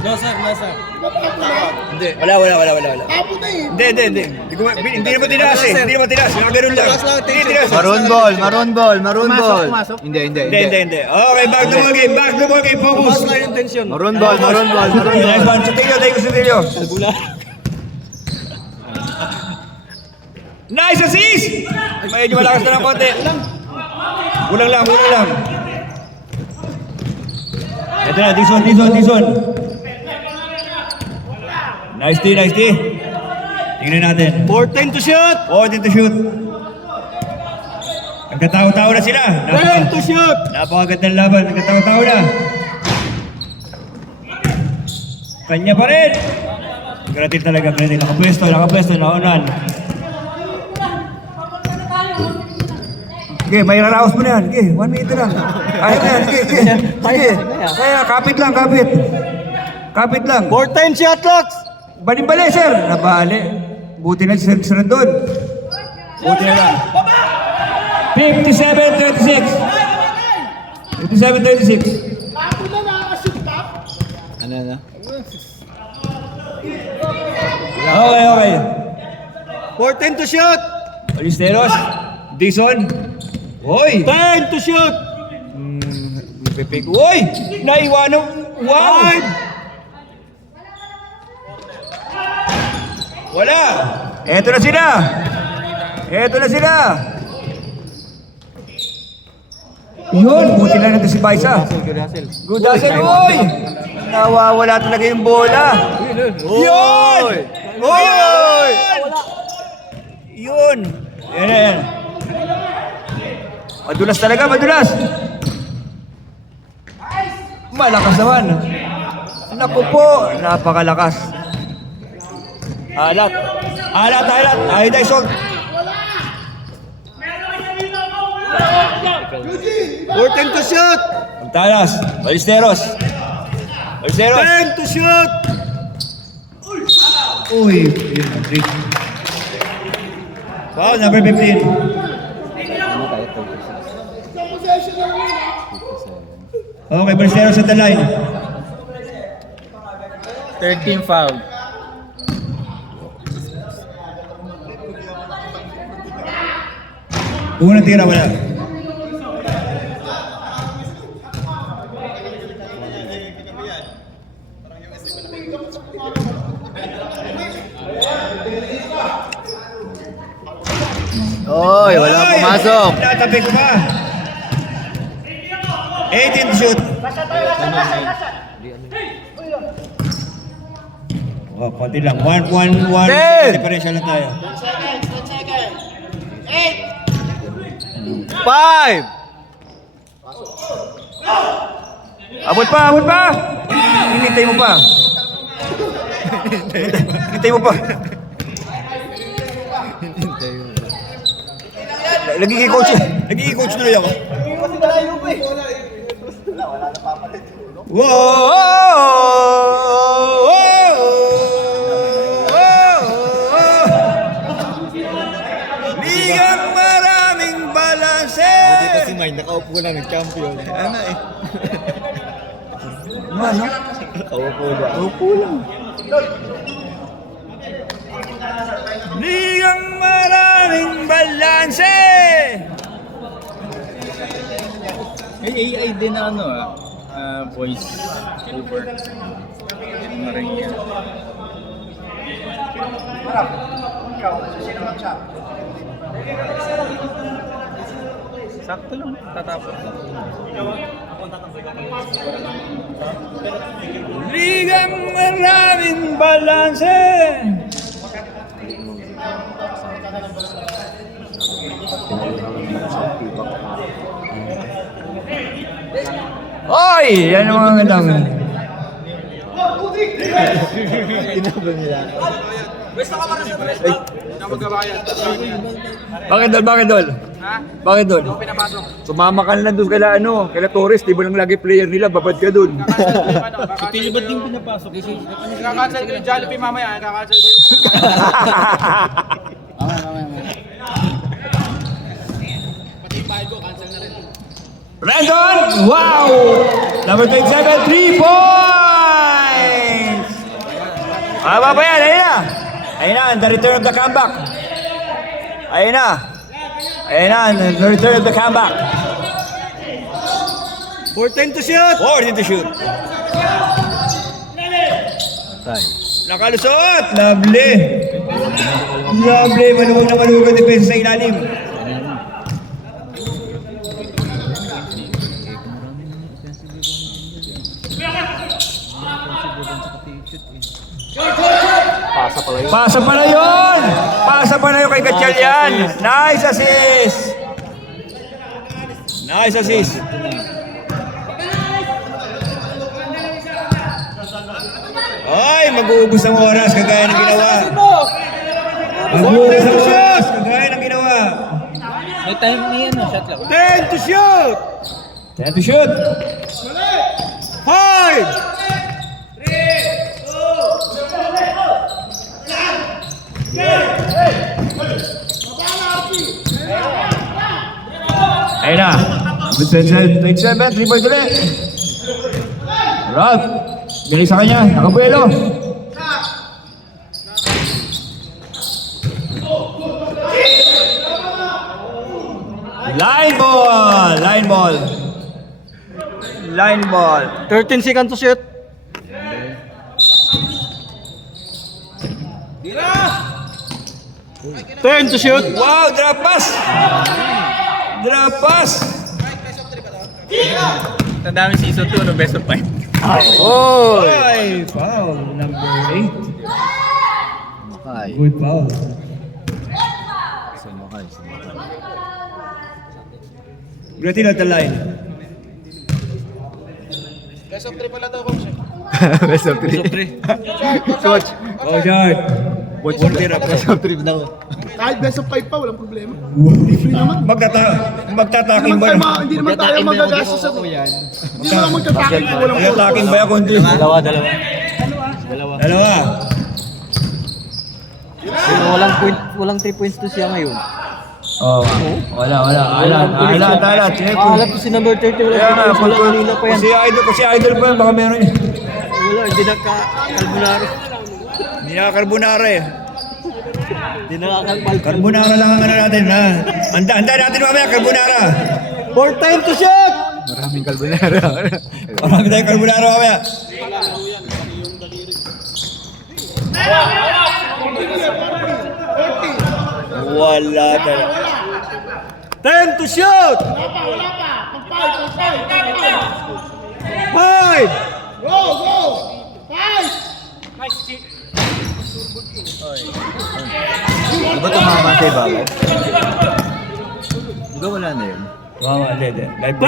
No, sir. Wala. Tapo na eh. Hindi. Hindi naman tinaas eh. Mga ganun lang. Hindi tinaas. Maroon ball. Hindi. Okay, back to ball game. Focus. yung tension. Maroon ball. Nice one. Sutilyo. Nice assist! Medyo malakas na ng konti. Kulang lang. Ito na, this one. Nice D. Tingnan natin. 14 to shoot. 14 to shoot. Nagkatawa-tawa na sila. 10 to shoot. Napakaganda ng laban. Nagkatawa-tawa na. Kanya pa rin. Gratil talaga. Nakapwesto. Naunan. Sige, may raraos mo na yan. Sige, 1 minute lang. Kaya na yan. Sige. Kaya, kapit lang. Kapit lang. 14 shot clocks. Bali, sir. Nabali. Buti na si Sir Rendon. Buti na lang. 57-36. Tapo na nakakashoot tap. Ano? Okay. 14 to shoot. Ballesteros. Dison. Hoy! 10 to shoot. Pipik. Hoy! Naiwanan. Wow! Wala! Eto na sila! Yun! Buti lang natin si Baisa. Good hustle. Hoy! Nawawala talaga yung bola. Yun! Hoy! Yun! Yan. Madulas. Malakas naman. Naku po, napakalakas. Alat. Iodine salt. 14 to shoot. Talas. Ballesteros. 10 to shoot. Uy, yun. Foul, number 15. Ano tayo? 36. 57. Okay, Barceros at the line. 13 foul. Unang tira, wala. Oy, walang pumasok. Natabi ko pa. 18 to shoot. Oh, konti lang. 1 Ten! differential lang tayo. 5! Abot pa, abot pa! Hinintay mo pa. Hinintay mo pa. Nagiging-coach tuloy ako. Ligang maraming balanse. Hindi kasi Mike, nakaupo na nag-champion. Ano eh? Ano? Nakaupo lang. Ligang maraming balanse. May AI din na ano voice over. Maria. Sakto lang, tatapos. Ligang maraming balanse. Oy! Yan ang mga lang. Bakit dol? Bakit dol? Sumama ka na lang doon kaila Torres, di ba lang lagi player nila, babad ka doon. Pili ba't din pinapasok? Kakancel ko yung Jollibee mamaya. Kakancel ko yung... Brandon! Wow! Number 27, 3 points! Ba yan? Ayun na, the return of the comeback. Ayun na, the return of the comeback. 14 to shoot. 14 to shoot. Tay. Nakalusot! Lovely! Lovely! Maluwag na maluwag ang depensa sa ilalim. Pasa pala yun! Pasa pala yun kay Gatchalian! Nice assist! Nice assist! Ay, mag-uubos ang oras kagaya ng ginawa. Mag-uubos ang oras kagaya ng ginawa. May time na yan, shot lang. 10 to shoot. 10 to shoot. 5. Ayun na. 27, 3 points ulit. Ralph, bigay sa kanya. Nakabuelo. Line ball! Line ball! Line ball! 13 seconds to shoot. Turn to shoot. Wow! Drop pass! Drop pass! Tandaan mo season 2, no? Best of 5. Oh! Ay, foul. Number 8. Makay. Good foul. Sumakay. Gratin at the line. Best of 3. Coach. Oh, Jard. Best of 3 na. Kahit best of 5 pa, walang problema. Magtataking ba? Hindi naman tayo magagastos sa yan. Hindi naman magtataking kung walang Magtataking ba ako hindi? Dalawa. Dalawa. walang 3 points to siya ngayon. Oh, wala. Alat. Alam ko si number 30 wala Kaya nga, wala kanina pa yan. Kasi idol pa yan, baka meron yun. Wala, hindi naka-carbonara. Hindi nakakarbonara eh. Hindi naka-carbonara. Carbonara lang ang ano natin, ha? Handa natin mamaya, carbonara. 4 time to shot! Maraming kalbonara. Marami tayong carbonara mamaya. Wala talaga. 10 to shoot! Wala pa. Pag-five. 5! Go! Five! Di ba tumama sa ibabaw? Di ba wala na yun? Mama, hindi. Live 5!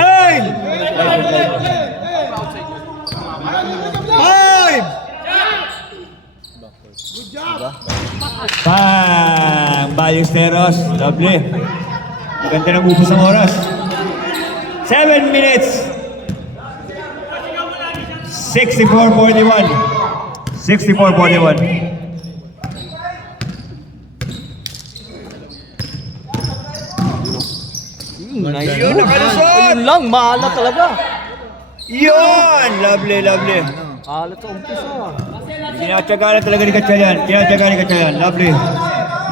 Bang! Ballesteros. Lovely. Ganda ng upos ng oras. 7 minutes. 64-41. 64-41. Nice. Yun, nakalusot! Ayun lang, maalat talaga. Yun! Lovely. Maalat sa umpisa. Tinatyagaan talaga ni Gatchalian.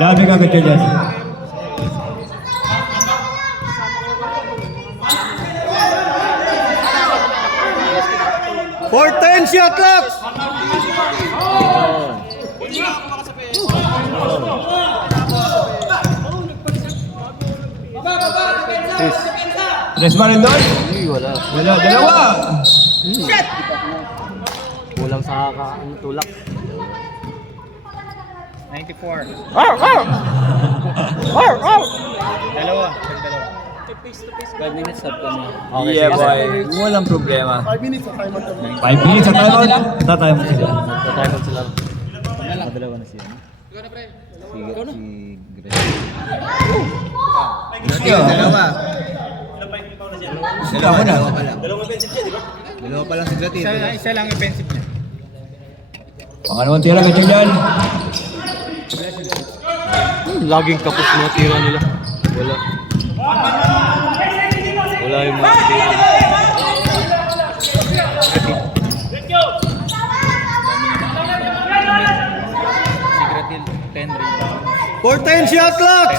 Lovely ka Gatchalian. For 10 shot clock! Tres ba rin doon? Wala. Dalawa! Kulang sa tulak. 94. Dalawa. 5 minutes up kami. Yeah, boy. Walang problema. 5 minutes sa time out. 5 minutes sa timeout. Tatay mo sila. Tatay mo sila. Dalawa na siya. Si Greg. Dalawa. Dalawa na. Dalawa pa lang si Gratil. Isa lang offensive niya. Pangalawang tira Gatchalian. Laging kapos mga tira nila. Wala yung mga tira. Si Gratil, 10 rebounds. For 10 shot clock! 10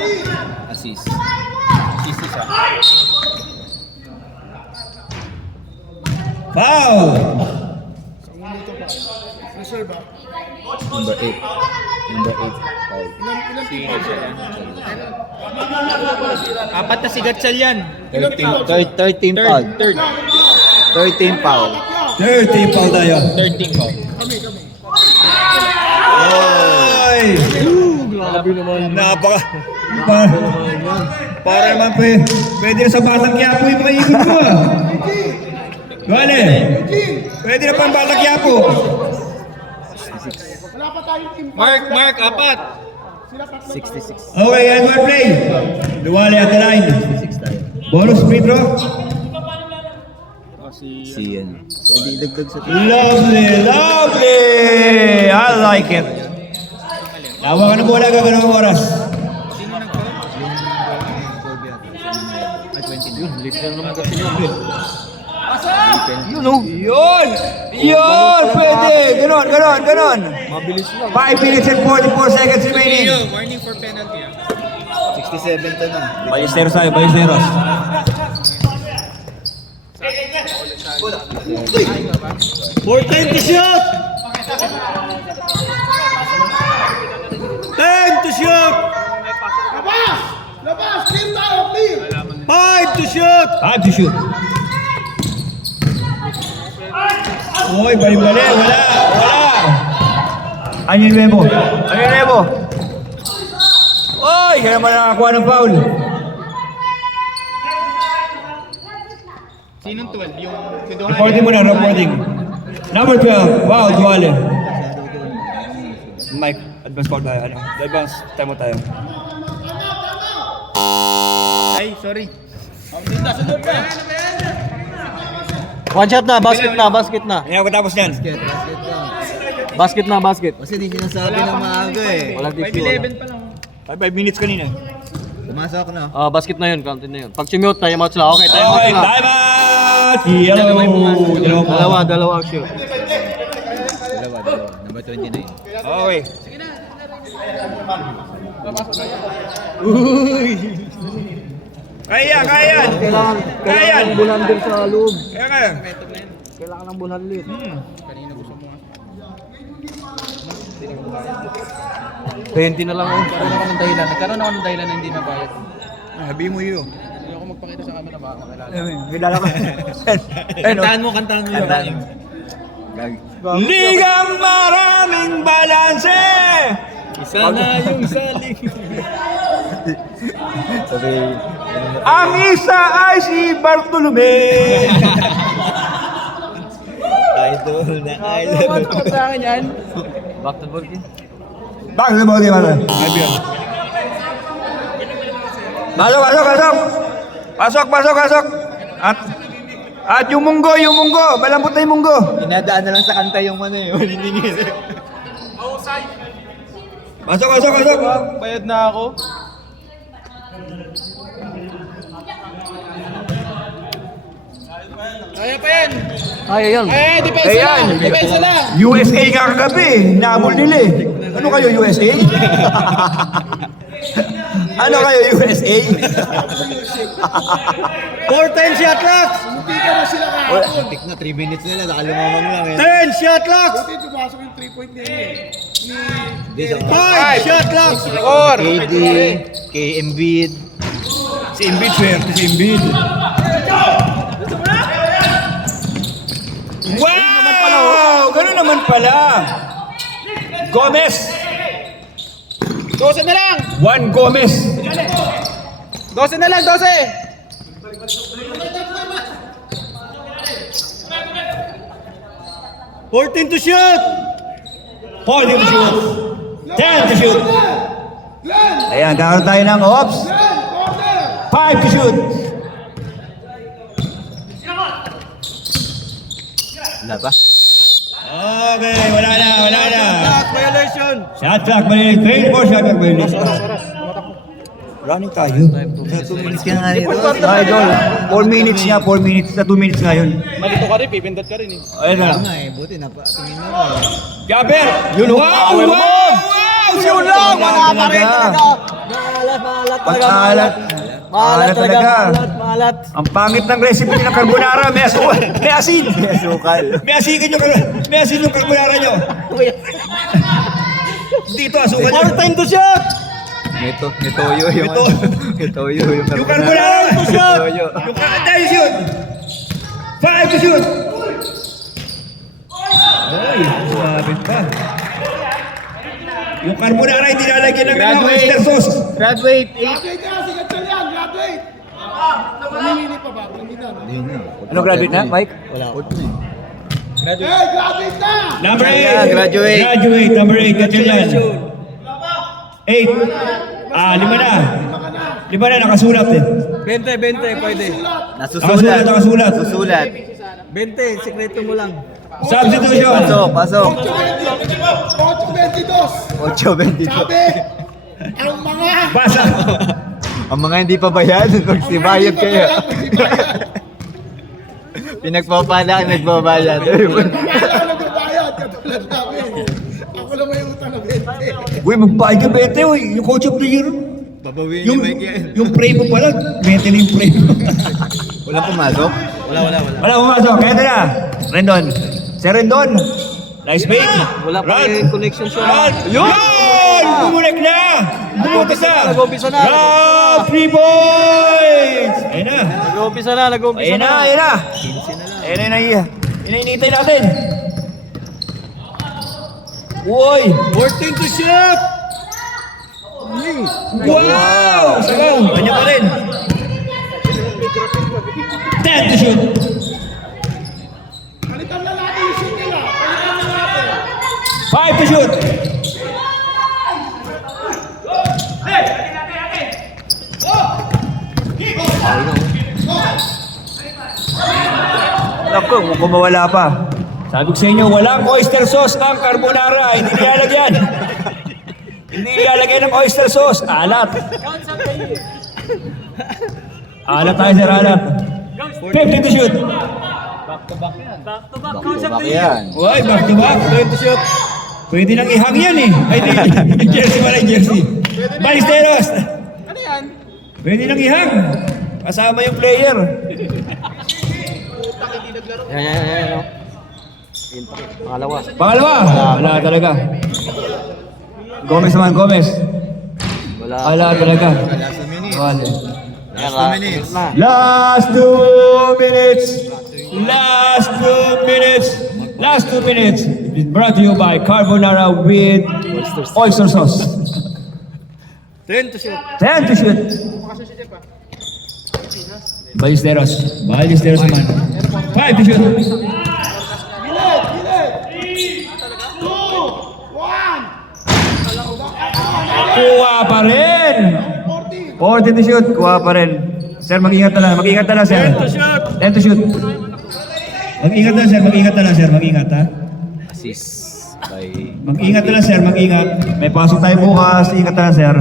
din. Assist. Assist isa. Foul! Reserve ah. Number 8. Foul. Si Gatchalian. Apat na si Gatchalian. 13 foul. Third. 13 foul. 30 foul tayo. 13 foul. Oy! Grabe naman. Para naman pwede na sa Batang Quiapo yung mga ikot ko ah. Wale! Pwede na pang Batang Quiapo. Wala pa tayong team. Mark, apat. 66. Okay, and one play. Duwale at the line. 66 tayo. Bonus free throw. Si ano. Pwede idagdag sa Lovely! I like it. Tawa ka na bola, gagano'ng oras. Sino nag-foul? Ay, 20 na. Yun, late lang naman kasi yun. Yun! Pwede! Ganon! Mabilis lang. 5 minutes and 44 seconds remaining. Warning for penalty. 67 to na. Ballesteros tayo, Ballesteros. For 10 to shoot! 10 to shoot! Labas! Clear tayo! Clear! 5 to shoot! 5 to shoot. Uy, bali-bali. Wala. Ano yung memo? Uy, kaya naman nakakuha ng foul. Sinong 12? Yung Reporting muna, reporting. Number 12. Wow, Duwale. Mike, advance foul tayo. Advance time mo tayo. Ay, sorry. One shot na, basket na. Ayan, katapos yan. Basket na, basket. Kasi di sinasabi ng maaga eh. Walang tissue. 5-11 pa lang. 5 minutes kanina. Pumasok na. Basket na yun, counted na yun. Pag sumute, time out sila. Okay, time out Okay, sila. time out! Yellow. Dalawa ang shoot. Dalawa. Number 29. Okay. Kaya. Kailangan ng bulander sa loob. Kaya. Kailangan ng bulander. Kanina gusto mo nga. 20 na lang. Nagkaroon ako ng dahilan na hindi nabayad. Habi mo yun. Hindi ako magpakita sa camera baka makilala. Kilala ko. Kantahan mo yun. Ligang maraming balanse! Isa na yung saling. Sabi, Ang isa ay si Bartolome! idol na idol. Sa akin yan. Back to ball game. Bakit mo di ba? Pasok! At yung munggo, malambot na yung munggo. Inadaan na lang sa kanta yung ano eh. Hindi. Pasok. Bayad na ako. Kaya pa yan. Kaya yun. Depensa lang. Depensa lang. USA nga kagabi, naamol nila eh. Ano kayo, USA? Ano kayo, USA? 4 10 shot clock. Hindi ka na sila kahapon. Tik na 3 minutes nila. Nakalumamang lang eh. 10 shot clock. Buti tumasok yung 3-point niya eh. Hindi sa 5 shot clock. KD, kay Embiid. Si Embiid, swerte si Embiid. Wow! Ganun naman pala. Gomez. 12 na lang! Juan Gomez. 12 na lang, 12! 14 to shoot. 40 to shoot. 10 to shoot. Ayan, kakaroon tayo ng ops. 5 to shoot. Wala pa? Okay, wala na. Violation. Shot clock, mali. 24 shot clock, mali. Running tayo. 2 minutes ka na nga nito. Idol, 4 minutes nga, 4 minutes na 2 minutes nga yun. Malito ka rin, pipindot ka rin eh. Ayun na Oo lang. nga eh. Buti na pa. Tingin na mo eh. Gaber! Wow! Yun lang! Wala pa rin talaga! Maalat. Maalat talaga. Maalat. Ang pangit ng recipe ng carbonara. May asin. May asin yung carbonara nyo. Dito, asukal. 4 time to shot. May toyo yung ano. May toyo yung Yung carbonara. Toyo. Yung kakantay shoot. 5 to shoot. Ay, sumabit pa. Yung carbonara hindi lalagyan ng oyster sauce. Graduate. Graduate na, si Gatchalian, graduate! Namimili pa ba? Hindi na. Hindi na. Ano graduate na, Mike? Wala. Out na eh. Hey, graduate na! Number 8. Yeah, graduate. Graduate, number 8. Gatchalian. 8. 5 na. 5 na, nakasulat eh. 20 pwede. Nasusulat. Nakasulat. Susulat. 20, sekreto mo lang. Substitution. Pasok. 8.22! 8.22. Sabi, ang mga... Basa. Ang mga hindi pa bayad, magsibayad kayo. Pinagpapala ka, nagbabayad. Wala nagbabayad, katulad namin. Ako lang may utang na 20. Uy, magbayad ka 20, uy. Yung coach of the year. Babawiin Yung, ni Mike yan. yung frame mo pala, 20 na yung frame mo. Walang pumasok? Wala pumasok. Kaya na. Rendon. Si Rendon. Nice fake. Wala pa Run. yung connection siya. Run. Yun! Bumulik na. Nag-umpisa. Nag-umpisa na. Round 3 points. Ayun na. Nag-umpisa na. Ayun na. Ayun na. Ayun na. Inainitay natin. Uy. 14 to shoot. Wow! Sagang. Kanya pa rin. 10 to shoot. Palitan na natin yung shoot nila. Palitan na natin. 5 to shoot. Naku, mukhang mawala pa. Sabi ko sa inyo, walang oyster sauce ang carbonara. Hindi nilalagyan. Hindi nilalagyan ng oyster sauce. Alat. Alat tayo, sir. Alat. 50 to shoot. Back to back yan. Uy, back to back. 20 to shoot. Pwede nang ihang yan eh. Ay, di jersey wala yung jersey. Ballesteros. Ano yan? Pwede nang ihang. Kasama yung player. Yan. Pangalawa. Pangalawa. Wala talaga. Gomez naman, Gomez. Wala talaga. Wala. Last 2 minutes. Last 2 minutes. Last 2 minutes. It's brought to you by Carbonara with oyster sauce. 10 to shoot. 10 to shoot. Ballesteros. Ballesteros naman. 5 to shoot. Kuha pa rin. 40 to shoot. Kuha pa rin. Sir, mag-ingat na lang. Mag-ingat na lang, sir. 10 to shoot. 10 to shoot. Mag-ingat na, sir. Mag-ingat na lang, sir. Mag-ingat, ha? Assist by... Mag-ingat na lang, sir. Mag-ingat. May pasok tayo bukas. Ingat na lang, sir.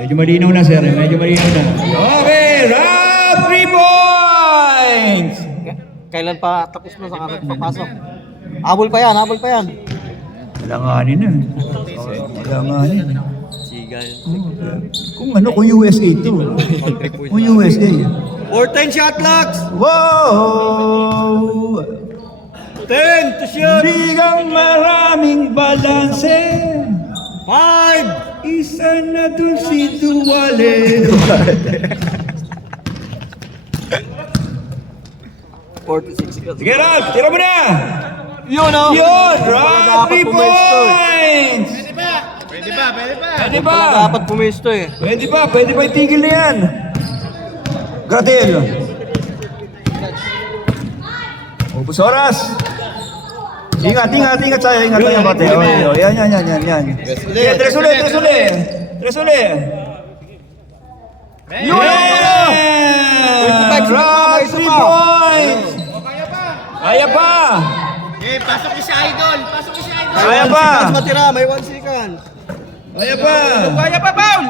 Medyo malinaw na, sir. Medyo malinaw na. Okay! Round 3 points! Kailan pa tapos na sa kapit papasok? Habol pa yan. Alanganin na. Alanganin. Sigal. Kung ano, kung USA to. Kung USA. 14 shot clocks. Wow! 10 to shoot. Ligang maraming balanse. 5. Isa na dun si Duwale. 46 Sige, Ralph, tira mo na! Yun o! Yun! Ralph, 3 points! Pwede ba? Dapat pumesto eh. Pwede ba itigil na yan? Gratil! Ubus oras! Ingat tayo, bate. Oh, yan. Sige, tres uli! Yun! Ralph, 3 points! Kaya pa! Pasok si Idol! Kaya pa! Matira, may 1 second. Kaya pa, Paul!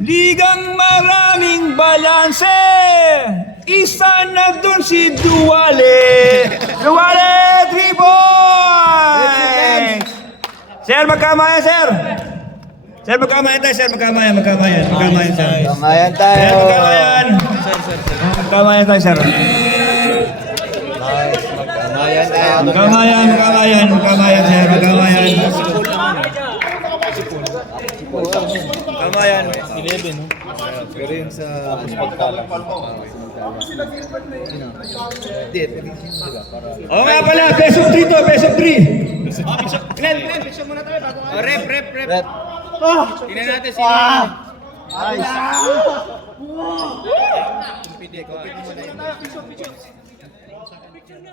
Ligang maraming balanse! Isa na dun si Duwale! Duwale, 3 points! Sir, magkamayan, sir! Sir, magkamayan tayo, sir. Magkamayan, sir. Kamayan tayo. Sir, magkamayan. Magkamayan tayo, sir. Magkamayan, sir. Magkamayan. 11 no? Pero yung sa pagkalang. Oo nga pala, best of 3 to, best of 3. Glenn, picture muna tayo bago nga. Rep. Tingnan natin si... Picture na.